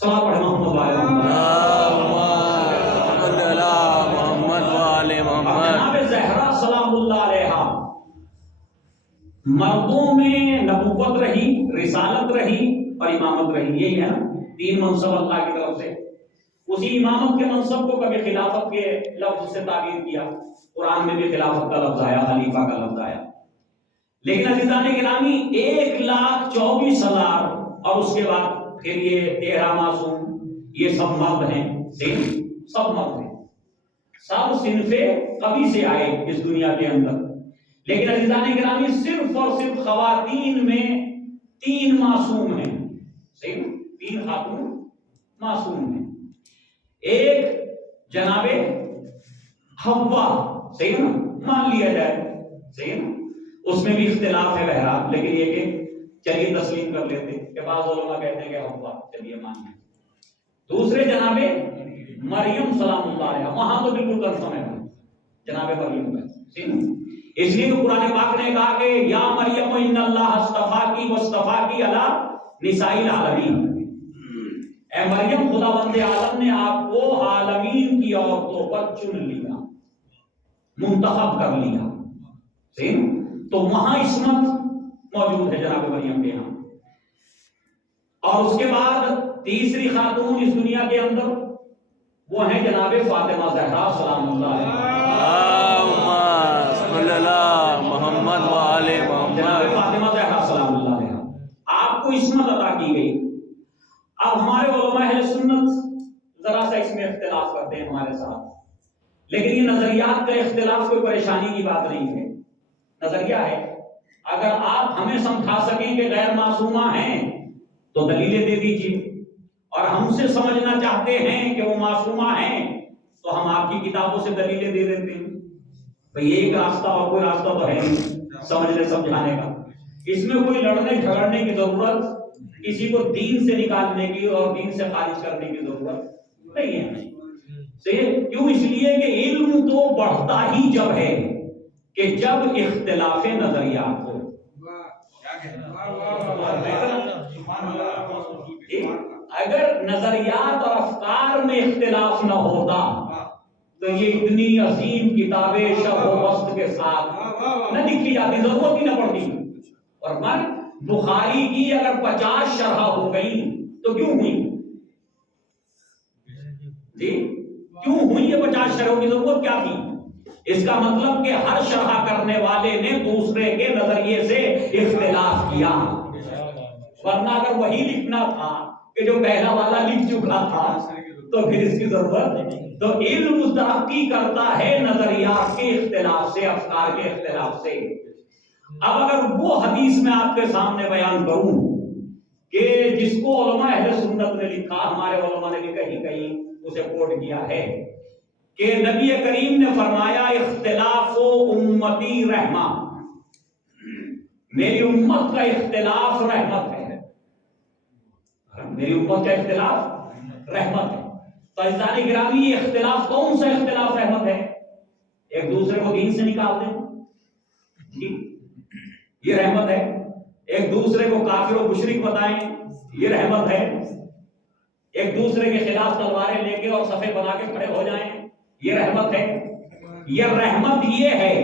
صلاۃ پڑھیں محمد وعلی محمد۔ جناب زہرا سلام اللہ علیہا مردوں میں نبوت رہی، رسالت رہی اور امامت رہی، یہی ہے نا، تین منصب اللہ کی طرف سے۔ اسی امامت کے منصب کو کبھی خلافت کے لفظ سے تعبیر کیا، قرآن میں بھی خلافت کا لفظ آیا، خلیفہ کا لفظ آیا، لیکن عزیزان گرامی 1,24,000 اور اس کے بعد پھر یہ 13 معصوم، یہ سب مرد ہیں، سب مرد ہیں، سب صنف قبی سے آئے اس دنیا کے اندر، لیکن عزیزان گرامی صرف اور صرف خواتین میں 3 معصوم ہیں، صحیح، 3 خاتون معصوم ہیں۔ ایک جناب حوا، صحیح نا، مان لیا جائے، صحیح نا، اس میں بھی اختلاف ہے بہرحال، لیکن یہ کہ چلیے تسلیم کر لیتے کہ بعض علماء کہتے ہیں کہ حوا، چلیے مان لیا۔ دوسرے جناب مریم سلام اللہ علیہ، وہاں تو بالکل کنفرم ہے جناب مریم کا، صحیح نا، اس لیے تو قرآن پاک نے کہا کہ یا مریم ان اللہ اصطفاکی واصطفاکی علی نساء العالمین، اے مریم خداوند عالم نے آپ کو عالمین کی عورتوں پر چن لیا، منتخب کر لیا، صحیح نا، تو وہاں عصمت موجود ہے جناب مریم کے ہاں۔ اور اس کے بعد تیسری خاتون اس دنیا کے اندر وہ ہیں جناب فاطمہ زہرا سلام اللہ محمد وعلی محمد۔ جناب فاطمہ زہرا سلام اللہ علیہ آپ کو عصمت عطا کی گئی۔ اب ہمارے علماء اہل سنت ذرا سا اس میں اختلاف کرتے ہیں ہمارے ساتھ، لیکن یہ نظریات کا اختلاف کوئی پریشانی کی بات نہیں ہے، نظریہ ہے۔ اگر آپ ہمیں سمجھا سکیں کہ غیر معصومہ ہیں تو دلیلیں دے دیجیے، اور ہم سے سمجھنا چاہتے ہیں کہ وہ معصومہ ہیں تو ہم آپ کی کتابوں سے دلیلیں دے دیتے ہیں۔ بھئی ایک راستہ اور کوئی راستہ تو ہے نہیں سمجھنے سمجھانے کا، اس میں کوئی لڑنے جھگڑنے کی ضرورت، کسی کو دین سے نکالنے کی اور دین سے خارج کرنے کی ضرورت نہیں ہے۔ کیوں؟ اس لیے کہ علم تو بڑھتا ہی جب ہے کہ جب اختلاف نظریات ہو۔ اگر نظریات اور افکار میں اختلاف نہ ہوتا تو یہ اتنی عظیم کتابیں شرح و بسط کے ساتھ نہ لکھی جاتی، ضرورت ہی نہ پڑتی۔ اور بخاری کی اگر 50 شرح ہو گئی تو کیوں ہوئی؟ جی کیوں ہوئی یہ 50 شرحوں کی ضرورت کیا تھی؟ اس کا مطلب کہ ہر شرح کرنے والے نے دوسرے کے نظریے سے اختلاف کیا، ورنہ اگر وہی لکھنا تھا کہ جو پہلا والا لکھ چکا تھا تو پھر اس کی ضرورت نہیں۔ تو علم ترقی کرتا ہے نظریات کے اختلاف سے، افکار کے اختلاف سے۔ اب اگر وہ حدیث میں آپ کے سامنے بیان کروں کہ جس کو علماء اہل سنت نے لکھا، ہمارے علماء نے بھی کہیں کہیں اسے کوٹ کیا ہے کہ نبی کریم نے فرمایا اختلاف امتی رحمہ، میری امت کا اختلاف رحمت ہے، میری امت کا اختلاف رحمت ہے۔ تو عزیزان گرامی، یہ اختلاف کون سا اختلاف رحمت ہے؟ ایک دوسرے کو دین سے نکال دیں، یہ رحمت ہے۔ ایک دوسرے کو کافر و مشرک بتائیں، یہ رحمت ہے۔ ایک دوسرے کے خلاف تلواریں لے کے اور صفے بنا کے کھڑے ہو جائیں، یہ رحمت ہے۔ یہ رحمت یہ ہے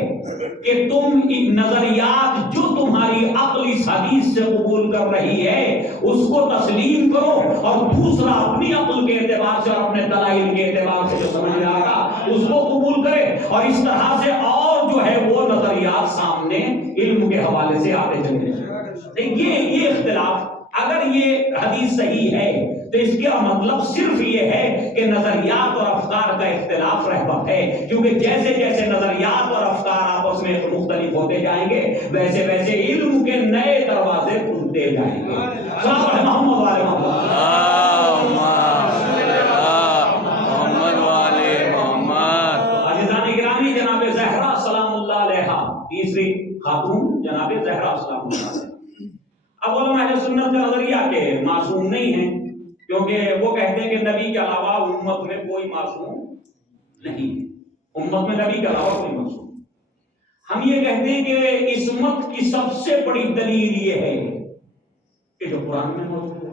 کہ تم نظریات جو تمہاری عقل اس حدیث سے قبول کر رہی ہے اس کو تسلیم کرو، اور دوسرا اپنی عقل کے اعتبار سے اور اپنے دلائل کے اعتبار سے جو سمجھ میں آتا اس کو قبول کرے، اور اس طرح سے اور جو ہے وہ نظریات سامنے علم کے حوالے سے آتے چلے جائیں۔ یہ اختلاف اگر یہ حدیث صحیح ہے تو اس کا مطلب صرف یہ ہے کہ نظریات اور افکار کا اختلاف رحمت ہے، کیونکہ جیسے جیسے نظریات اور افکار آپس میں مختلف ہوتے جائیں گے ویسے ویسے علم کے نئے دروازے کھلتے جائیں گے۔ محمد والے محمد عزیزان گرامی، جناب زہرا سلام اللہ علیہا، تیسری خاتون جناب زہرا سلام اللہ علیہا۔ اب علماء اہل سنت کا نظریہ کہ معصوم نہیں ہیں، کیونکہ وہ کہتے ہیں کہ نبی کے علاوہ امت میں کوئی معصوم نہیں، امت میں نبی کے علاوہ کوئی معصوم۔ ہم یہ کہتے ہیں کہ عصمت کی سب سے بڑی دلیل یہ ہے کہ جو قرآن میں موجود ہے،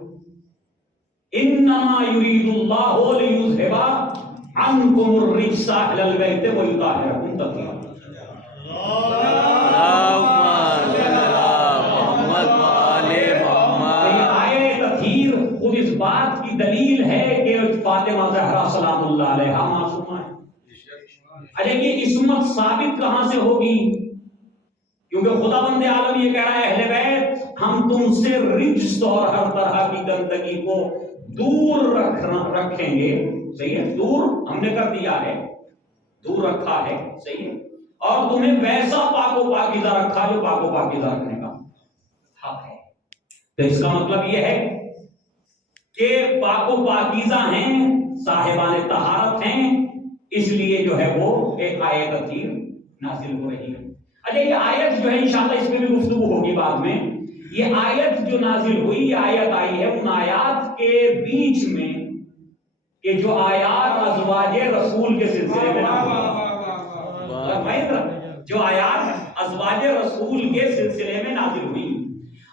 انما یرید اللہ لیذھب عنکم الرجس اہل البیت ویطہرکم تطہیرا۔ اس بات کی دلیل ہے کہ فاطمہ زہرا سلام اللہ علیہا معصومہ ہے۔ اچھا، یہ عصمت ثابت کہاں سے ہوگی؟ کیونکہ خداوند عالم یہ کہہ رہا ہے اہل بیت ہم تم سے رجس اور ہر طرح کی گندگی کو دور رکھیں گے، صحیح ہے، دور ہم نے کر دیا ہے، دور رکھا ہے، صحیح ہے، اور تمہیں ویسا پاک و پاکیزہ رکھا جو پاک و پاکیزہ رکھنے کا حق ہے۔ تو اس کا مطلب یہ ہے کہ پاک و پاکیزہ ہیں، صاحبان طہارت ہیں، اس لیے جو ہے وہ ایک آیت اطہیر نازل ہو رہی ہے۔ اچھا، یہ آیت جو ہے انشاءاللہ اس میں بھی گفتگو ہوگی بعد میں۔ یہ آیت جو نازل ہوئی، یہ آیت آئی ہے ان آیات کے بیچ میں کہ جو آیات ازواج رسول کے سلسلے میں جو آیات ازواج رسول کے سلسلے میں نازل ہوئی۔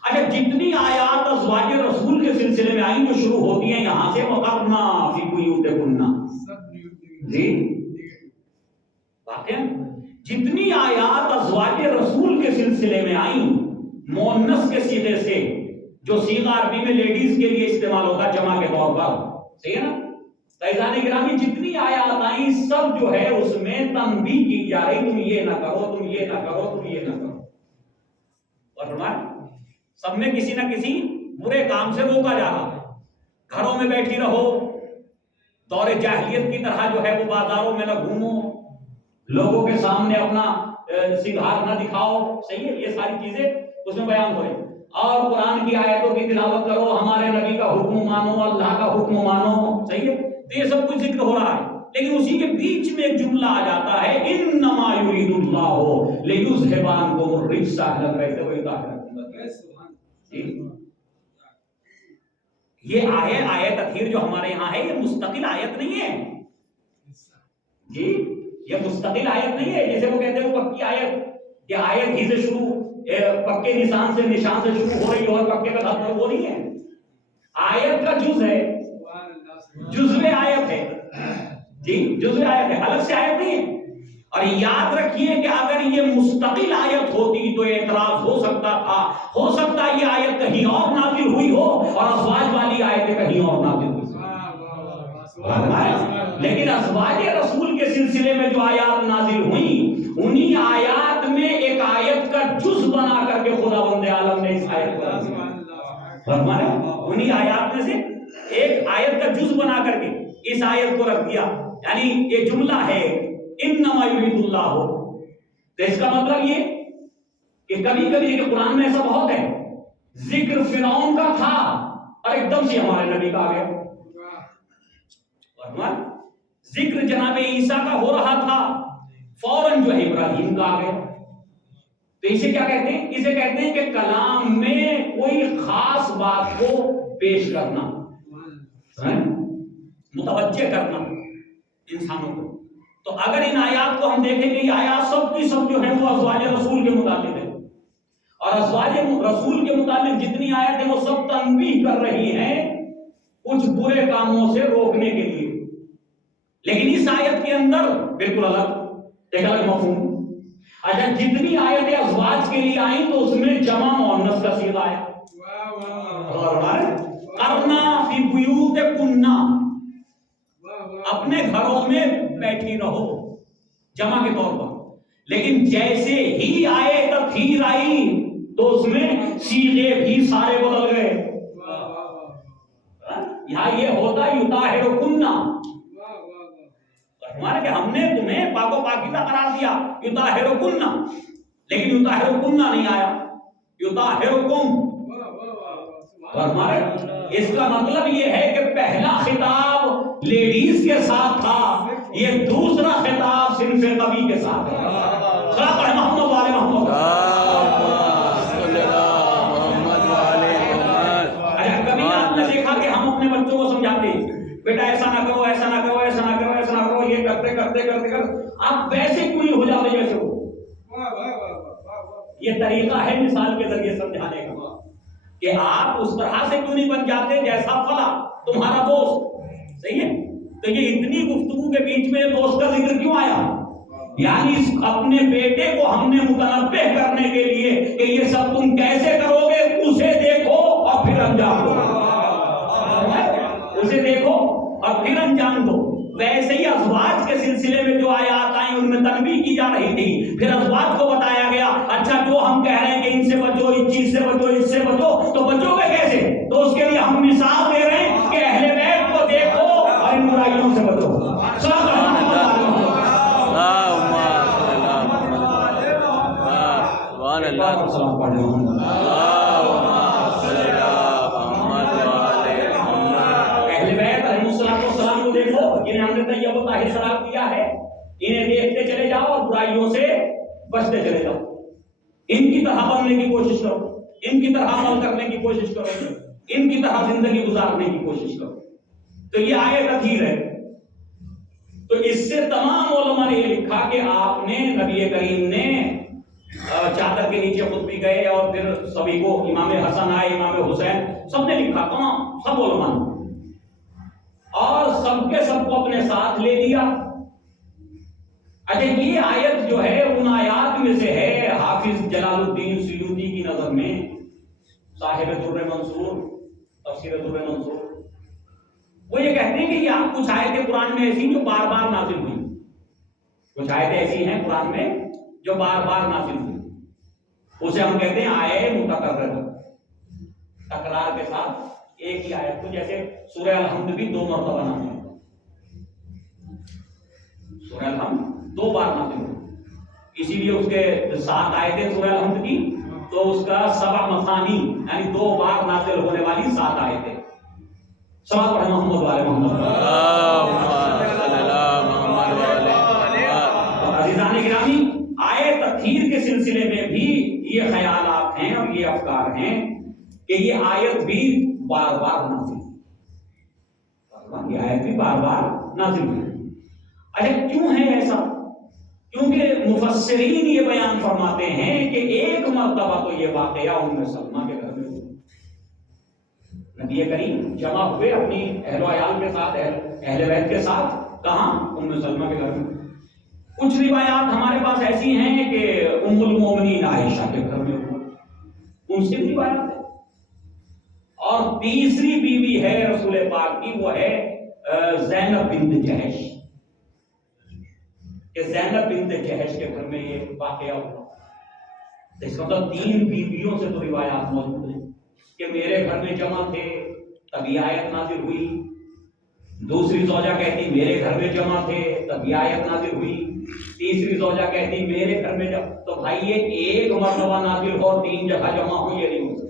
اچھا، جتنی آیات ازواج رسول کے سلسلے میں آئیں جو شروع ہوتی ہیں یہاں سے وَقَرْنَا فِي بُيُوتِكُنَّ، جی واقعا جتنی آیات ازواج رسول کے سلسلے میں آئیں مؤنث کے صیغے سے، جو صیغہ عربی میں لیڈیز کے لیے استعمال ہوتا ہے جمع کے طور پر، صحیح ہے نا؟ عزیزان گرامی، جتنی آیات آئیں سب جو ہے اس میں تنبیہ کی جا رہی، تم یہ نہ کرو، تم یہ نہ کرو، تم یہ نہ کرو، اور فرمایا سب میں کسی نہ کسی برے کام سے روکا جا رہا ہے۔ گھروں میں بیٹھی رہو، دور جاہلیت کی طرح جو ہے وہ بازاروں میں نہ گھومو، لوگوں کے سامنے اپنا سنگھار نہ دکھاؤ، صحیح ہے، یہ ساری چیزیں اس میں بیان ہو رہی ہیں۔ اور قرآن کی آیتوں کی تلاوت کرو، ہمارے نبی کا حکم مانو، اللہ کا حکم مانو، صحیح ہے، تو یہ سب کچھ ذکر ہو رہا ہے۔ لیکن اسی کے بیچ میں ایک جملہ آ جاتا ہے انما یرید اللہ لیذھب عنکم الرجس اہل البیت ویطہرکم۔ یہ آیت اطہیر جو ہمارے یہاں ہے یہ مستقل آیت نہیں ہے جی، یہ مستقل آیت نہیں ہے جیسے وہ کہتے ہیں وہ پکی آیت، کہ آیت ہی سے شروع پکے نشان سے شروع ہو رہی ہے اور پکے کا ختم، وہ نہیں ہے، آیت کا جز ہے، جزو آیت ہے جی، جزو آیت ہے، الگ سے آیت نہیں ہے۔ اور یاد رکھیے کہ اگر یہ مستقل آیت ہوتی تو اعتراض ہو سکتا تھا، ہو سکتا ہے یہ آیت کہیں اور نازل ہوئی ہو اور ازواج والی آیتیں کہیں اور نازل ہوئی، لیکن ازواج رسول کے سلسلے میں جو آیات نازل ہوئی انہی آیات میں ایک آیت کا جز بنا کر کے خداوند عالم نے اس آیت کو رکھ دیا. فرمایا انہی آیات میں سے ایک آیت کا جز بنا کر کے اس آیت کو رکھ دیا. یعنی یہ جملہ ہے انما یرید اللہ. تو اس کا مطلب یہ کہ کبھی کبھی کہ قرآن میں ایسا بہت ہے ذکر فرعون کا تھا اور ایک دم سے ہمارے نبی کا آ گیا. ذکر جناب عیسیٰ کا ہو رہا تھا فوراً جو ہے ابراہیم کا آ گیا. تو اسے کیا کہتے ہیں؟ اسے کہتے ہیں کہ کلام میں کوئی خاص بات کو پیش کرنا، متوجہ کرنا انسانوں کو. تو اگر ان آیات کو ہم دیکھیں کہ یہ آیات سب کی سب جو ہیں وہ ازواج رسول کے متعلق ہے، اور ازواج رسول کے متعلق جتنی آیت ہیں وہ سب تنبیہ کر رہی ہیں کچھ برے کاموں سے روکنے کے لیے. لیکن اس آیت کے اندر بالکل ایک الگ مفہوم. اچھا جتنی آیتیں ازواج کے لیے آئیں تو اس میں جمع مؤنث کا صیغہ آیا. کرنا فی بیوتکنا، اپنے گھروں میں بیٹھی رہو جمع کے طور پر. لیکن جیسے ہی آئے تطہیر آئی تو اس میں صیغے بھی سارے بدل گئے. یہاں یہ ہوتا یطہرکنہ، ہمارے کہ ہم نے تمہیں پاک و پاکیزہ قرار دیا یطہرکنہ، لیکن یطہرکنہ نہیں آیا یطہرکم. ہمارے اس کا مطلب یہ ہے کہ پہلا خطاب لیڈیز کے ساتھ تھا، یہ دوسرا خطاب صنف نبی کے ساتھ ہے. صلاۃ محمد والے محمد. کبھی آپ نے دیکھا کہ ہم اپنے بچوں کو سمجھاتے ہیں بیٹا ایسا نہ کرو ایسا نہ کرو ایسا نہ کرو ایسا نہ کرو، یہ کرتے کرتے کرتے کرتے آپ ویسے کیوں نہیں ہو جاتے جیسے ہو؟ یہ طریقہ ہے مثال کے ذریعے سمجھانے کا کہ آپ اس طرح سے کیوں نہیں بن جاتے جیسا فلاں تمہارا دوست. صحیح ہے. تو یہ اتنی گفتگو کے بیچ میں دوست کا ذکر کیوں آیا؟ یعنی اپنے بیٹے کو ہم نے متنبہ کرنے کے لیے کہ یہ سب تم کیسے کرو گے اسے دیکھو اور پھر انجام دو. اسے دیکھو اور پھر انجام دو. ویسے ہی ازواج کے سلسلے میں جو آیات آئیں ان میں تنبیہ کی جا رہی تھی، پھر ازواج کو بتایا گیا اچھا جو ہم کہہ رہے ہیں کہ ان سے بچو، اس چیز سے بچو، اس سے بچو، تو بچو گے کیسے؟ تو اس کے لیے ہم مثال دے رہے ہیں کہ اہل بیت کو دیکھو اور ان برائیوں سے بچو. جنہیں ہم نے طیب و طاہر قرار دیا ہے، انہیں دیکھتے چلے جاؤ اور برائیوں سے بچتے چلے جاؤ. ان کی طرح بننے کی کوشش کرو، ان کی طرح عمل کرنے کی کوشش کرو، ان کی طرح زندگی گزارنے کی کوشش کرو. تو یہ آیت تطہیر ہے. تو اس سے تمام علماء نے یہ لکھا کہ آپ نے نبی کریم نے چادر کے نیچے خود بھی گئے اور پھر سبھی کو امام حسن آئے، امام حسین، سب نے لکھا، تمام سب علماء نے، اور سب کے سب کو اپنے ساتھ لے لیا. اچھا یہ آیت جو ہے ان آیات میں سے ہے. حافظ جلال الدین سیوطی کی نظر میں صاحب در منصور، تفسیر در منصور، وہ یہ کہتے ہیں کہ یہ کچھ آیتیں قرآن میں ایسی جو بار بار نازل ہوئی، کچھ آیتیں ایسی ہیں قرآن میں جو بار بار نازل ہوئی، اسے ہم کہتے ہیں آیے متکررہ، تکرار کے ساتھ ایک ہی آیت کو. جیسے سورہ الحمد بھی 2 مرتبہ نازل ہوئی، سورہ الحمد 2 بار نازل ہوئی، اسی لیے اس کے 7 آیتیں سورہ الحمد کی، تو اس کا 7 مثانی یعنی 2 بار نازل ہونے والی 7 آیتیں. صلاۃ پڑھیں محمد والے محمد. عزیزان گرامی، آئے تطہیر کے سلسلے میں بھی یہ خیالات ہیں اور یہ افکار ہیں کہ یہ آیت بھی بار بار نازل ہوئی، یہ آیت بھی بار بار نازل ہوئی. اچھا کیوں ہے ایسا؟ کیونکہ مفسرین یہ بیان فرماتے ہیں کہ ایک مرتبہ تو یہ واقعہ ام سلمہ کے گھر میں ہوا. نبی کریم جمع ہوئے اپنی اہل و عیال کے ساتھ، اہل بیت کے ساتھ، کہاں؟ ام سلمہ کے گھر میں. کچھ روایات ہمارے پاس ایسی ہیں کہ ام المومنین عائشہ کے گھر میں ہوا، ان سے بھی روایات ہے. اور تیسری بیوی ہے رسول پاک کی، وہ ہے زینب بنت جہش. کہ زینب بنت جہش کے گھر میں یہ واقعہ ہوا. اس کا مطلب 3 بیویوں سے تو روایات موجود ہیں کہ میرے گھر میں جمع تھے تب یہ آیت نازل ہوئی. دوسری زوجہ کہتی میرے گھر میں جمع تھے تب یہ آیت نازل ہوئی. تیسری زوجہ کہتی میرے گھر میں جمع. تو بھائی یہ ایک مرتبہ نازل ہو اور 3 جگہ جمع ہو یہ نہیں ہو سکتا.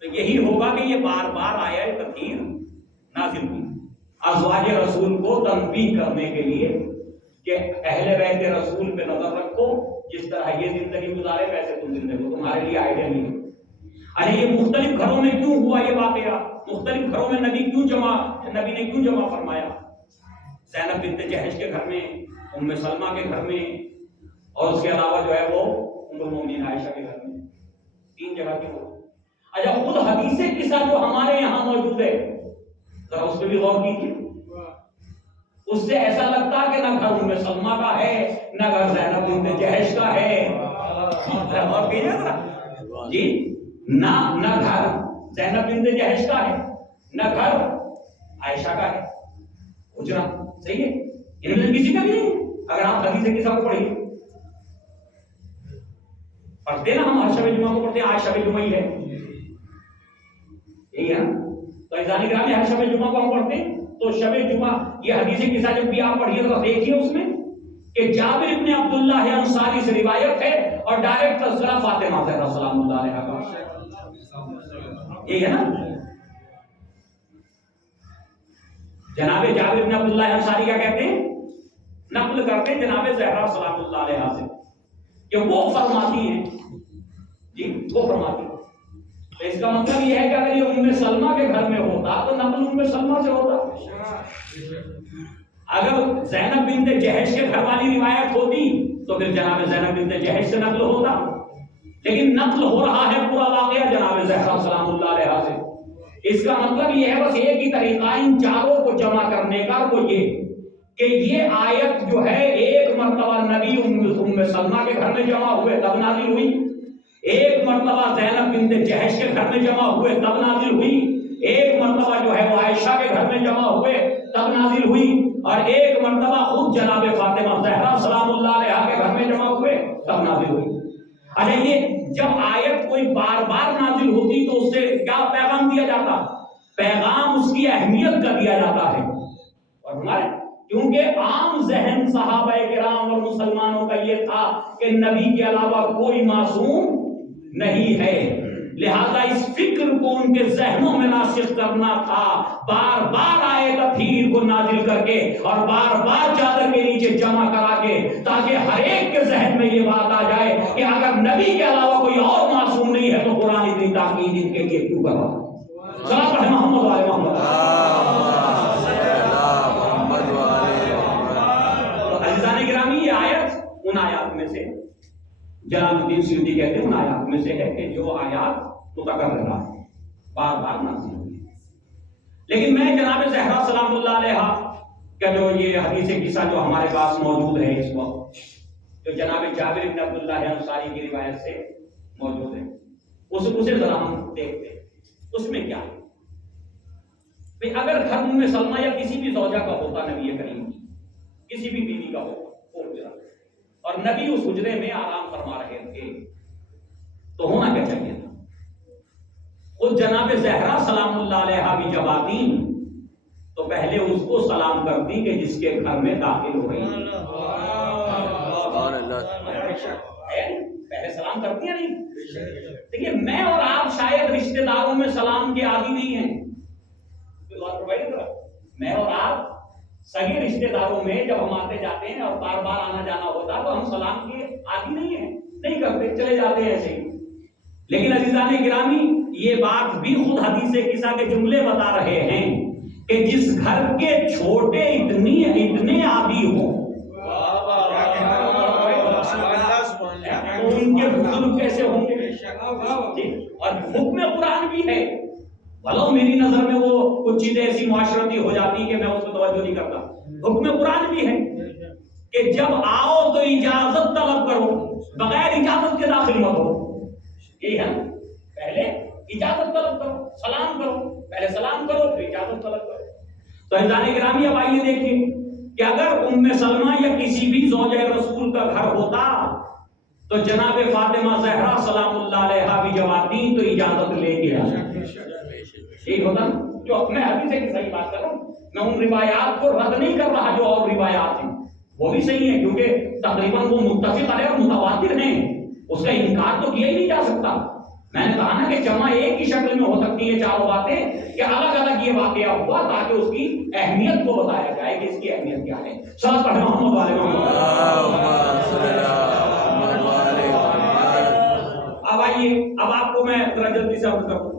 تو یہی ہوگا کہ یہ بار بار آیت تطہیر نازل ہوئی ازواج رسول کو تنبیہ کرنے کے لیے کہ اہل بیت رسول پہ نظر رکھو. جس طرح یہ زندگی گزارے ویسے تم زندگی ہو. تمہارے لیے آئیڈیا نہیں ہے. ارے یہ مختلف گھروں میں کیوں ہوا یہ واقعہ؟ مختلف گھروں میں نبی نے کیوں جمع فرمایا؟ زینب بنت جہش کے گھر میں، ام سلمہ کے گھر میں، اور اس کے علاوہ جو ہے وہ ام المؤمنین عائشہ کے گھر میں. 3 جگہ کیوں ہوا؟ اچھا خود حدیث قصہ جو ہمارے یہاں موجود ہے ذرا اس پہ بھی غور کیجیے. اس سے ایسا لگتا کہ نہ گھر ام سلمہ کا ہے نہ گھر زینب بنت جہش کا ہے. غور کیجیے ذرا جی. نہ گھر زینب بنت جہش کا ہے نہ گھر عائشہ کا ہے. حجرہ صحیح ہے، ان میں کسی کا بھی نہیں. اگر آپ حدیث قصہ کو پڑھیے پڑھتے نا، ہم ہر شب جمعہ کو پڑھتے ہیں، آج شب جمعہ ہی ہے یہی ہے. تو عزیزان گرامی ہر شب جمعہ کو ہم پڑھتے ہیں. تو شب جمعہ یہ حدیث قصہ جب بھی آپ پڑھیے تو دیکھیے اس میں کہ جابر ابن عبداللہ انصاری سے روایت ہے اور ڈائریکٹ تذکرہ فاطمہ زہرا سلام اللہ علیہا کا. یہی ہے نا. جناب جابر ابن عبداللہ انصاری کیا کہتے ہیں؟ نقل کرتے ہیں جناب زہرا سلام اللہ علیہا سے کہ وہ فرماتی ہیں جی، وہ فرماتی ہیں. تو اس کا مطلب یہ ہے کہ اگر یہ ام سلمہ کے گھر میں ہوتا تو نقل ام سلمہ سے ہوتا. اگر زینب بنت جہش کے گھر والی روایت ہوتی تو پھر جناب زینب بنت جہش سے نقل ہوتا. لیکن نقل ہو رہا ہے پورا واقعہ جناب زہرا سلام اللہ علیہا سے. اس کا مطلب یہ ہے بس ایک ہی طریقہ ان چاروں کو جمع کرنے کا، وہ یہ کہ یہ آیت جو ہے ایک مرتبہ نبی ام سلمہ کے گھر میں جمع ہوئے تب نازل ہوئی، ایک مرتبہ زینب بنت جہش کے گھر میں جمع ہوئے تب نازل ہوئی، ایک مرتبہ جو ہے وہ عائشہ کے گھر میں جمع ہوئے تب نازل ہوئی، اور ایک مرتبہ خود جناب فاطمہ زہرا سلام اللہ علیہا کے گھر میں جمع ہوئے تب نازل ہوئی. اچھا یہ جب آیت کوئی بار بار نازل ہوتی تو اس سے کیا پیغام دیا جاتا؟ پیغام اس کی اہمیت کا دیا جاتا ہے. اور ہمارے کیونکہ عام ذہن صحابہ کرام اور مسلمانوں کا یہ تھا کہ نبی کے علاوہ کوئی معصوم نہیں ہے، لہذا اس فکر کو ان کے ذہنوں میں ناسخ کرنا تھا. بار بار آئے تطہیر کو نازل کر کے اور بار بار چادر کے نیچے جمع کرا کے، تاکہ ہر ایک کے ذہن میں یہ بات آ جائے کہ اگر نبی کے علاوہ کوئی اور معصوم نہیں ہے تو قرآن اتنی تاکید ان کے لیے کیوں کر رہا؟ صلاۃ پڑھیں محمد وعلی محمد. تو عزیزان گرامی یہ آیت ان آیات میں سے جلال الدین سیوطی کہتے ہیں ان آیات میں سے ہے کہ جو آیات متکررہ ہے، بار بار نازل ہوئی. لیکن میں جناب زہرا سلام اللہ علیہا کا جو یہ حدیث قصہ جو ہمارے پاس موجود ہے اس وقت، جو جناب جابر بن عبداللہ انصاری کی روایت سے موجود ہے، اسے ذرا ہم دیکھتے ہیں. اس میں کیا ہے؟ اگر گھر ام سلمہ یا کسی بھی زوجہ کا ہوتا، نبی کریم کسی بھی بیوی کا ہوتا اور نبی اس حجرے میں آرام فرما رہے تھے تو ہونا کیا چاہیے تھا؟ خود جناب زہرا سلام اللہ علیہا بھی جب آتی تو پہلے اس کو سلام کرتی کہ جس کے گھر میں داخل ہو رہی پہلے سلام کرتی ہیں نہیں. دیکھیے میں اور آپ شاید رشتہ داروں میں سلام کے عادی نہیں ہیں. میں اور آپ سگے رشتہ داروں میں جب ہم آتے جاتے ہیں اور بار بار آنا جانا ہوتا تو ہم سلام کے عادی نہیں ہیں، نہیں کرتے، چلے جاتے ہیں ایسے ہی. لیکن عزیزان گرامی یہ بات بھی خود حدیث قصہ کے جملے بتا رہے ہیں کہ جس گھر کے چھوٹے اتنے عادی ہوں تو ان کے بزرگ کیسے ہوں گے؟ اور حکم قرآن بھی ہے، بھلو میری نظر میں وہ کچھ چیزیں ایسی معاشرتی ہو جاتی کہ میں اس کو توجہ نہیں کرتا. حکم قرآن بھی ہے کہ جب آؤ تو اجازت طلب کرو، بغیر اجازت کے داخل مت ہو. یہی ہے، پہلے اجازت طلب کرو، سلام کرو، پہلے سلام کرو پھر اجازت طلب کرو. تو عزیزان گرامی اب آئیے دیکھیں کہ اگر ام سلمہ یا کسی بھی زوجہ رسول کا گھر ہوتا تو جناب فاطمہ زہرا سلام اللہ علیہا بھی جب آتی تو اجازت لے کے آتی، ٹھیک ہوتا نا؟ جو میں حدیث کی صحیح بات کر رہا ہوں، میں ان روایات کو رد نہیں کر رہا جو اور روایات ہیں، وہ بھی صحیح ہے کیونکہ تقریباً وہ متفق علیہ اور متواتر ہیں، اس کا انکار تو کیا ہی نہیں جا سکتا۔ میں نے کہا نا کہ جمع ایک ہی شکل میں ہو سکتی ہیں چاروں باتیں، کہ الگ الگ یہ واقعہ ہوا تاکہ اس کی اہمیت کو بتایا جائے کہ اس کی اہمیت کیا ہے۔ صلی اللہ علیہ وسلم۔ اب آئیے، اب آپ کو میں ذرا جلدی سے عرض کروں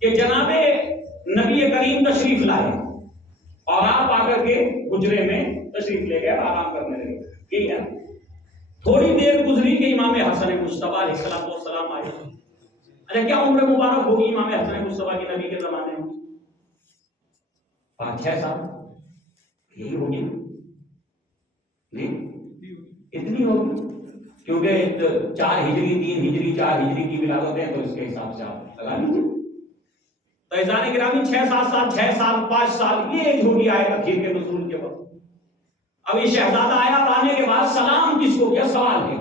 کہ جناب نبی کریم تشریف لائے اور آپ آ کر کے حجرے میں تشریف لے گئے اور آرام کرنے لگے، یہی ہے۔ تھوڑی دیر گزری کہ امام حسن مصطفیٰ علیہ السلام آئے۔ اچھا کیا عمر مبارک ہوگی امام حسن مصطفیٰ کی نبی کے زمانے میں؟ 5-6 سال یہی ہوگی جی، اتنی ہوگی، کیونکہ 4 ہجری 3 ہجری 4 ہجری کی ولادت ہے تو اس کے حساب سے آپ لگا لیجیے۔ تو عزیزان گرامی 6-7 سال 6 سال 5 سال یہ ایج ہوگی آئے تفسیر کے نزول کے وقت۔ اب یہ شہزادہ آیا اور آنے کے بعد سلام کس کو کیا؟ سوال ہے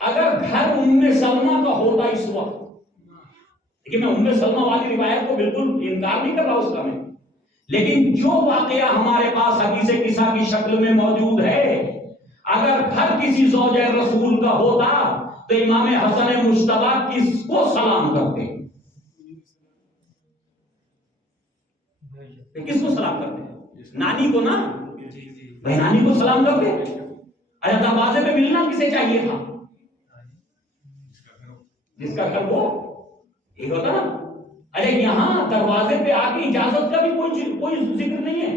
اگر گھر ام سلمہ کا ہوتا اس وقت، لیکن میں ام سلمہ والی روایت کو بالکل انکار نہیں کر رہا اس کا میں، لیکن جو واقعہ ہمارے پاس حدیث قصہ کی شکل میں موجود ہے، اگر گھر کسی زوجہ رسول کا ہوتا تو امام حسن مصطفیٰ کس کو سلام کرتے؟ کس کو سلام کرتے؟ نانی کو نا، بھائی نانی کو سلام کرتے۔ اچھا دروازے پہ ملنا کسے چاہیے تھا؟ جس کا گھر ہو، یہ ہوتا نا۔ ارے یہاں دروازے پہ آ کے اجازت کا بھی کوئی ذکر نہیں ہے۔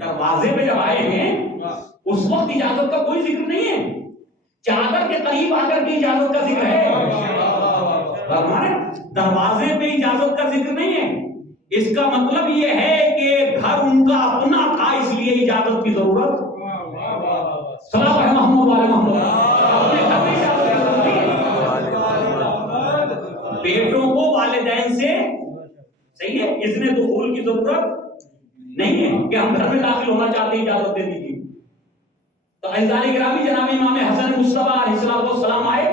دروازے پہ جب آئے ہیں اس وقت اجازت کا کوئی ذکر نہیں ہے، چادر کے قریب آ کر کے اجازت کا ذکر ہے۔ دروازے پہ اجازت کا ذکر نہیں ہے، اس کا مطلب یہ ہے کہ گھر ان کا اپنا تھا اس لیے اجازت کی ضرورت۔ صلاح ہے محمد والے محمد۔ بیٹوں کو والدین سے صحیح ہے اذن دخول کی ضرورت نہیں ہے کہ ہم گھر میں داخل ہونا چاہتے ہیں اجازت دے دیجیے۔ تو عزیزان گرامی جناب امام حسن مصطفیٰ علیہ السلام آئے۔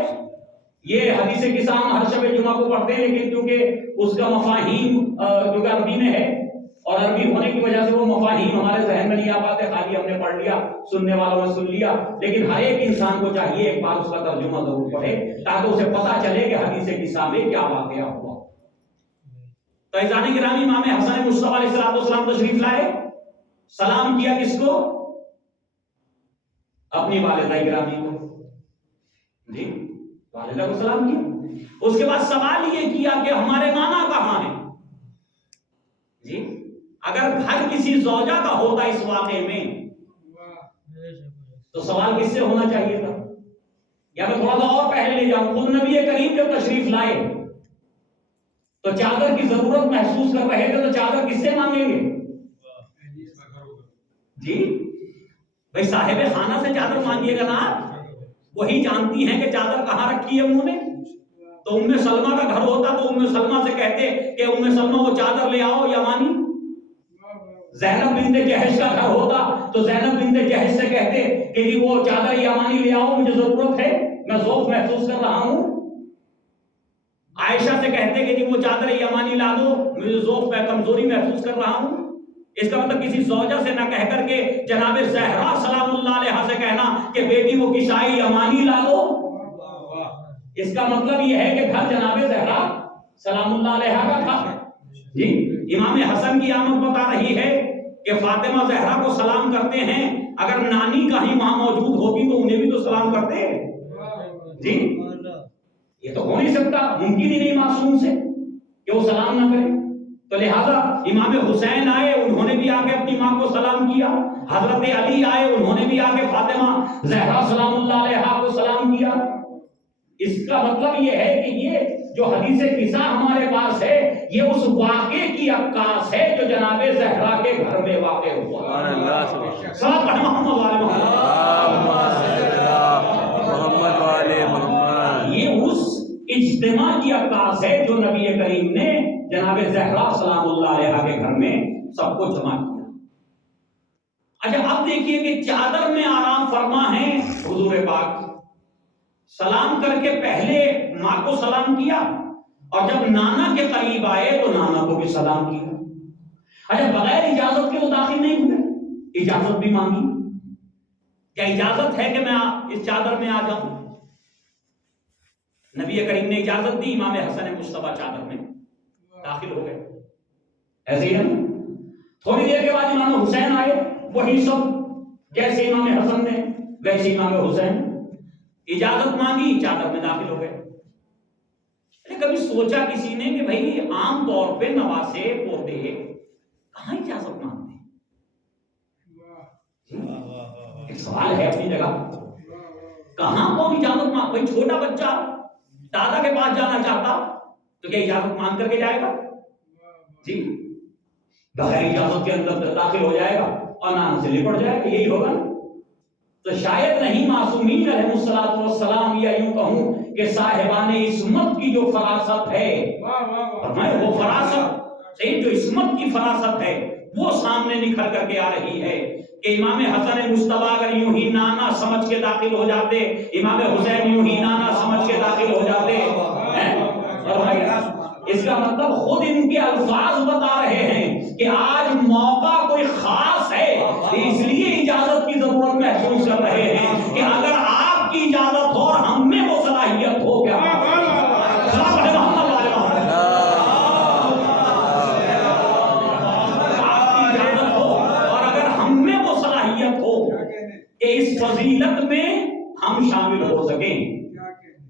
یہ حدیث قصہ ہم ہر شب جمعہ کو پڑھتے ہیں، لیکن کیونکہ اس کا مفاہیم کیونکہ عربی میں ہے اور عربی ہونے کی وجہ سے وہ مفاہیم ہمارے ذہن میں نہیں آ پاتے، خالی ہم نے پڑھ لیا، سننے والوں نے سن لیا، لیکن ہر ایک انسان کو چاہیے ایک بار اس کا ترجمہ ضرور پڑھے تاکہ اسے پتہ چلے کہ حدیث قصہ میں کیا واقعہ ہوا۔ تو عزیزان گرامی امام حسن مصطفیٰ علیہ السلام تشریف لائے، سلام کیا کس کو؟ اپنی والدہ گرامی کو، جی والدہ کو سلام کیا۔ اس کے بعد سوال یہ کیا کہ ہمارے نانا کہاں ہیں؟ جی اگر گھر کسی زوجہ کا ہوتا اس واقعے میں تو سوال کس سے ہونا چاہیے تھا؟ یا میں تھوڑا سا اور پہلے لے جاؤں، خود نبی کریم جب تشریف لائے تو چادر کی ضرورت محسوس کر رہے تھے تو چادر کس سے مانگیں گے؟ جی بھائی صاحب خانہ سے چادر مانگیے گا نا، وہی جانتی ہیں کہ چادر کہاں رکھی ہے انہوں نے۔ تو ام سلمہ کا گھر ہوتا تو ام سلمہ سے کہتے کہ ام سلمہ وہ چادر لے آؤ یمانی۔ زینب بنت جہش کا گھر ہوتا تو زینب بنت جہش سے کہتے کہ جی وہ چادر یمانی لے آؤ، مجھے ضرورت ہے، میں ذوق محسوس کر رہا ہوں۔ عائشہ سے کہتے کہ جی وہ چادر یمانی لا دو، مجھے ذوق میں کمزوری محسوس کر رہا ہوں۔ اس کا مطلب کسی زوجہ سے نہ کہہ کر کے جناب زہرا سلام اللہ علیہا سے کہنا کہ بیٹی وہ کسائی یمانی لا دو، اس کا مطلب یہ ہے کہ گھر جناب زہرا سلام اللہ علیہا کا تھا۔ جی امام حسن کی آمد بتا رہی ہے کہ فاطمہ زہرا کو سلام کرتے ہیں، اگر نانی کہیں وہاں موجود ہوگی تو انہیں بھی تو سلام کرتے ہیں۔ جی یہ تو ہو نہیں سکتا، ممکن ہی نہیں معصوم سے کہ وہ سلام نہ کرے۔ تو لہذا امام حسین آئے، انہوں نے بھی آ کے اپنی ماں کو سلام کیا، حضرت علی آئے، انہوں نے بھی آ کے فاطمہ زہرا سلام اللہ علیہا کو سلام کیا۔ اس کا مطلب یہ ہے کہ یہ جو حدیث قصہ ہمارے پاس ہے یہ اس واقعے کی عکاس ہے جو جناب زہرا کے گھر میں واقع ہوا۔ یہ اس اجتماع کی عکاس ہے جو نبی کریم نے جناب زہرا سلام اللہ علیہا کے گھر میں سب کو جمع کیا۔ اچھا اب دیکھیے کہ چادر میں آرام فرما ہے حضور پاک، سلام کر کے پہلے ماں کو سلام کیا اور جب نانا کے قریب آئے تو نانا کو بھی سلام کیا۔ اچھا بغیر اجازت کے وہ داخل نہیں ہوئے، اجازت بھی مانگی، کیا اجازت ہے کہ میں اس چادر میں آ جاؤں؟ نبی کریم نے اجازت دی، امام حسن مصطفیٰ چادر میں داخل ہو گئے۔ ایسے ہی ہے نا، تھوڑی دیر کے بعد امام حسین آئے، وہی سب جیسے امام حسن نے ویسے امام حسین، اجازت مانگی، چادر میں داخل ہو گئے۔ کبھی سوچا کسی نے کہ بھائی عام طور پہ نواسے پوتے کہاں اجازت مانگتے ہیں؟ ایک سوال ہے اپنی جگہ، کہاں کون اجازت مانگ؟ بھائی چھوٹا بچہ دادا کے پاس جانا چاہتا تو کیا اجازت مانگ کر کے جائے گا؟ جی بغیر اجازت کے اندر داخل ہو جائے گا اور نانا سے لپٹ جائے گا، یہی ہوگا۔ تو شاید نہیں معصومین علیہ الصلوۃ والسلام، یا یوں کہوں کہ صاحبان عصمت کی جو فراست ہے، وہ فراست صحیح، جو عصمت کی فراست ہے وہ سامنے نکھر کر کے آ رہی ہے کہ امام حسن مصطفیٰ اگر یوں ہی نانا سمجھ کے داخل ہو جاتے، امام حسین یوں ہی نانا سمجھ کے داخل ہو جاتے، اس کا مطلب خود ان کے الفاظ بتا رہے ہیں کہ آج موقع کوئی خاص ہے، اس لیے اجازت کی ضرورت محسوس کر رہے ہیں کہ اگر آپ کی اجازت ہو اور ہم میں وہ صلاحیت ہو، کیا کہ اس فضیلت میں ہم شامل ہو سکیں،